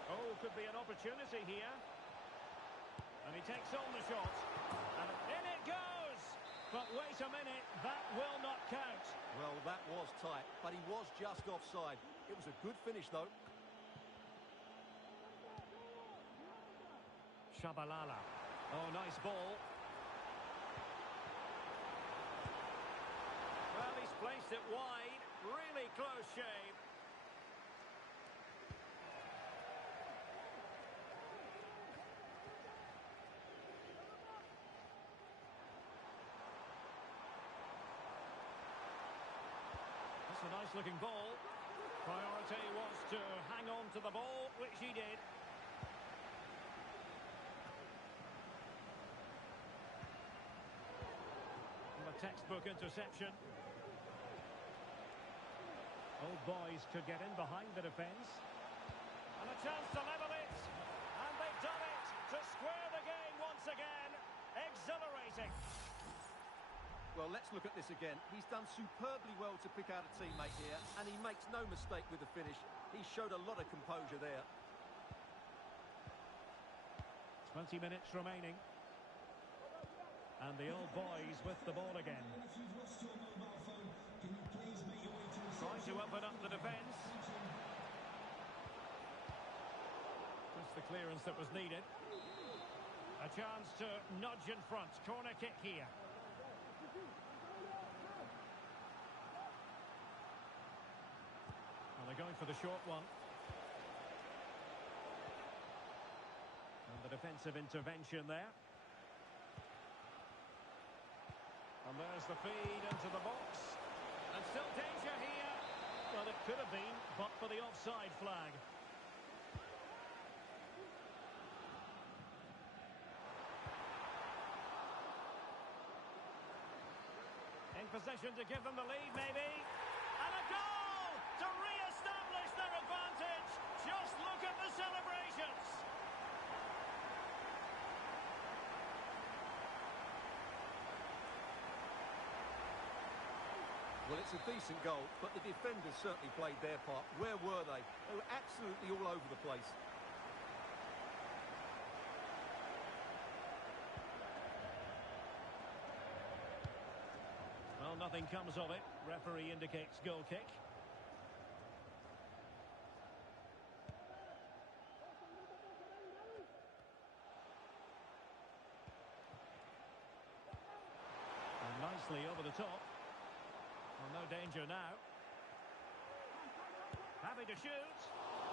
Oh, could be an opportunity here. And he takes on the shot. And in it goes! But wait a minute, that will not count. Well, that was tight, but he was just offside. It was a good finish, though. Shabalala. Oh, nice ball. Well, he's placed it wide. Really close shave. That's a nice looking ball. Priority was to hang on to the ball, which he did. And a textbook interception. Old Boys could get in behind the defence. And a chance to level it. And they've done it to square the game once again. Exhilarating. Well, let's look at this again. He's done superbly well to pick out a teammate here, and he makes no mistake with the finish. He showed a lot of composure there. 20 minutes remaining. And the Old Boys with the ball again. If you've lost your mobile phone, can you please make your way to Trying to open up the defence. Just the clearance that was needed. A chance to nudge in front. Corner kick here. Well, they're going for the short one. And the defensive intervention there. And there's the feed into the box. And still danger here. Well, it could have been, but for the offside flag. In possession to give them the lead, maybe. And a goal to re-establish their advantage. Just look at the celebrations. Well, it's a decent goal, but the defenders certainly played their part. Where were they? They were absolutely all over the place. Well, nothing comes of it. Referee indicates goal kick. And nicely over the top. Well, no danger now. Happy to shoot.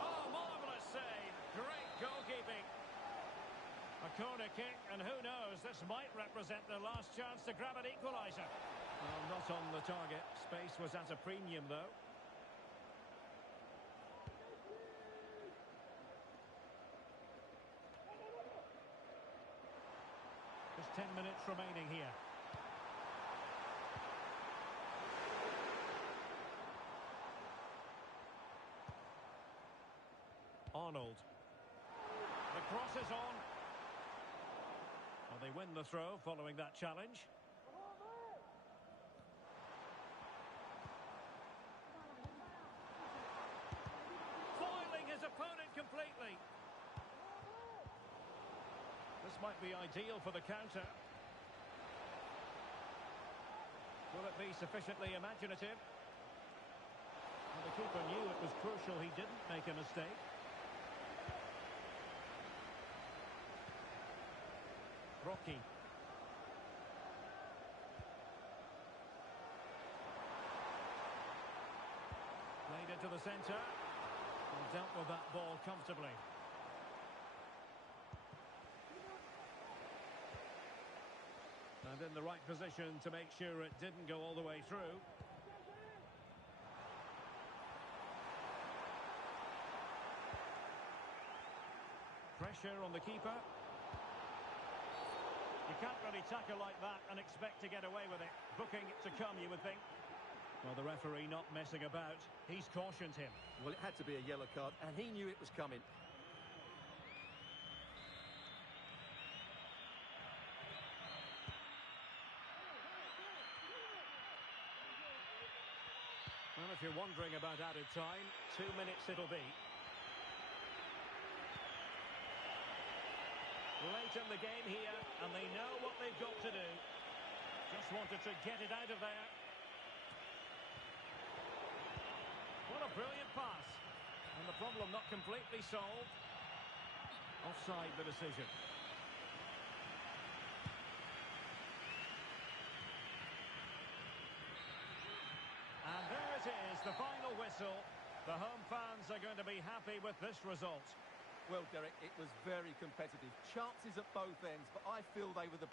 Oh, marvellous save. Great goalkeeping. A corner kick, and who knows, this might represent their last chance to grab an equaliser. Well, not on the target. Space was at a premium, though. Just 10 minutes remaining here. Arnold. The cross is on. Well, they win the throw following that challenge. This might be ideal for the counter. Will it be sufficiently imaginative? Well, the keeper knew it was crucial he didn't make a mistake. Rocky. Played into the centre. And dealt with that ball comfortably. And in the right position to make sure it didn't go all the way through. Pressure on the keeper. You can't really tackle like that and expect to get away with it. Booking to come, you would think. Well, the referee not messing about. He's cautioned him. Well, it had to be a yellow card, and he knew it was coming. Well, if you're wondering about added time, 2 minutes it'll be. Late in the game here, and they know what they've got to do. Just wanted to get it out of there. What a brilliant pass. And the problem not completely solved. Offside the decision. And there it is, the final whistle. The home fans are going to be happy with this result. Well, Derek, it was very competitive. Chances at both ends, but I feel they were the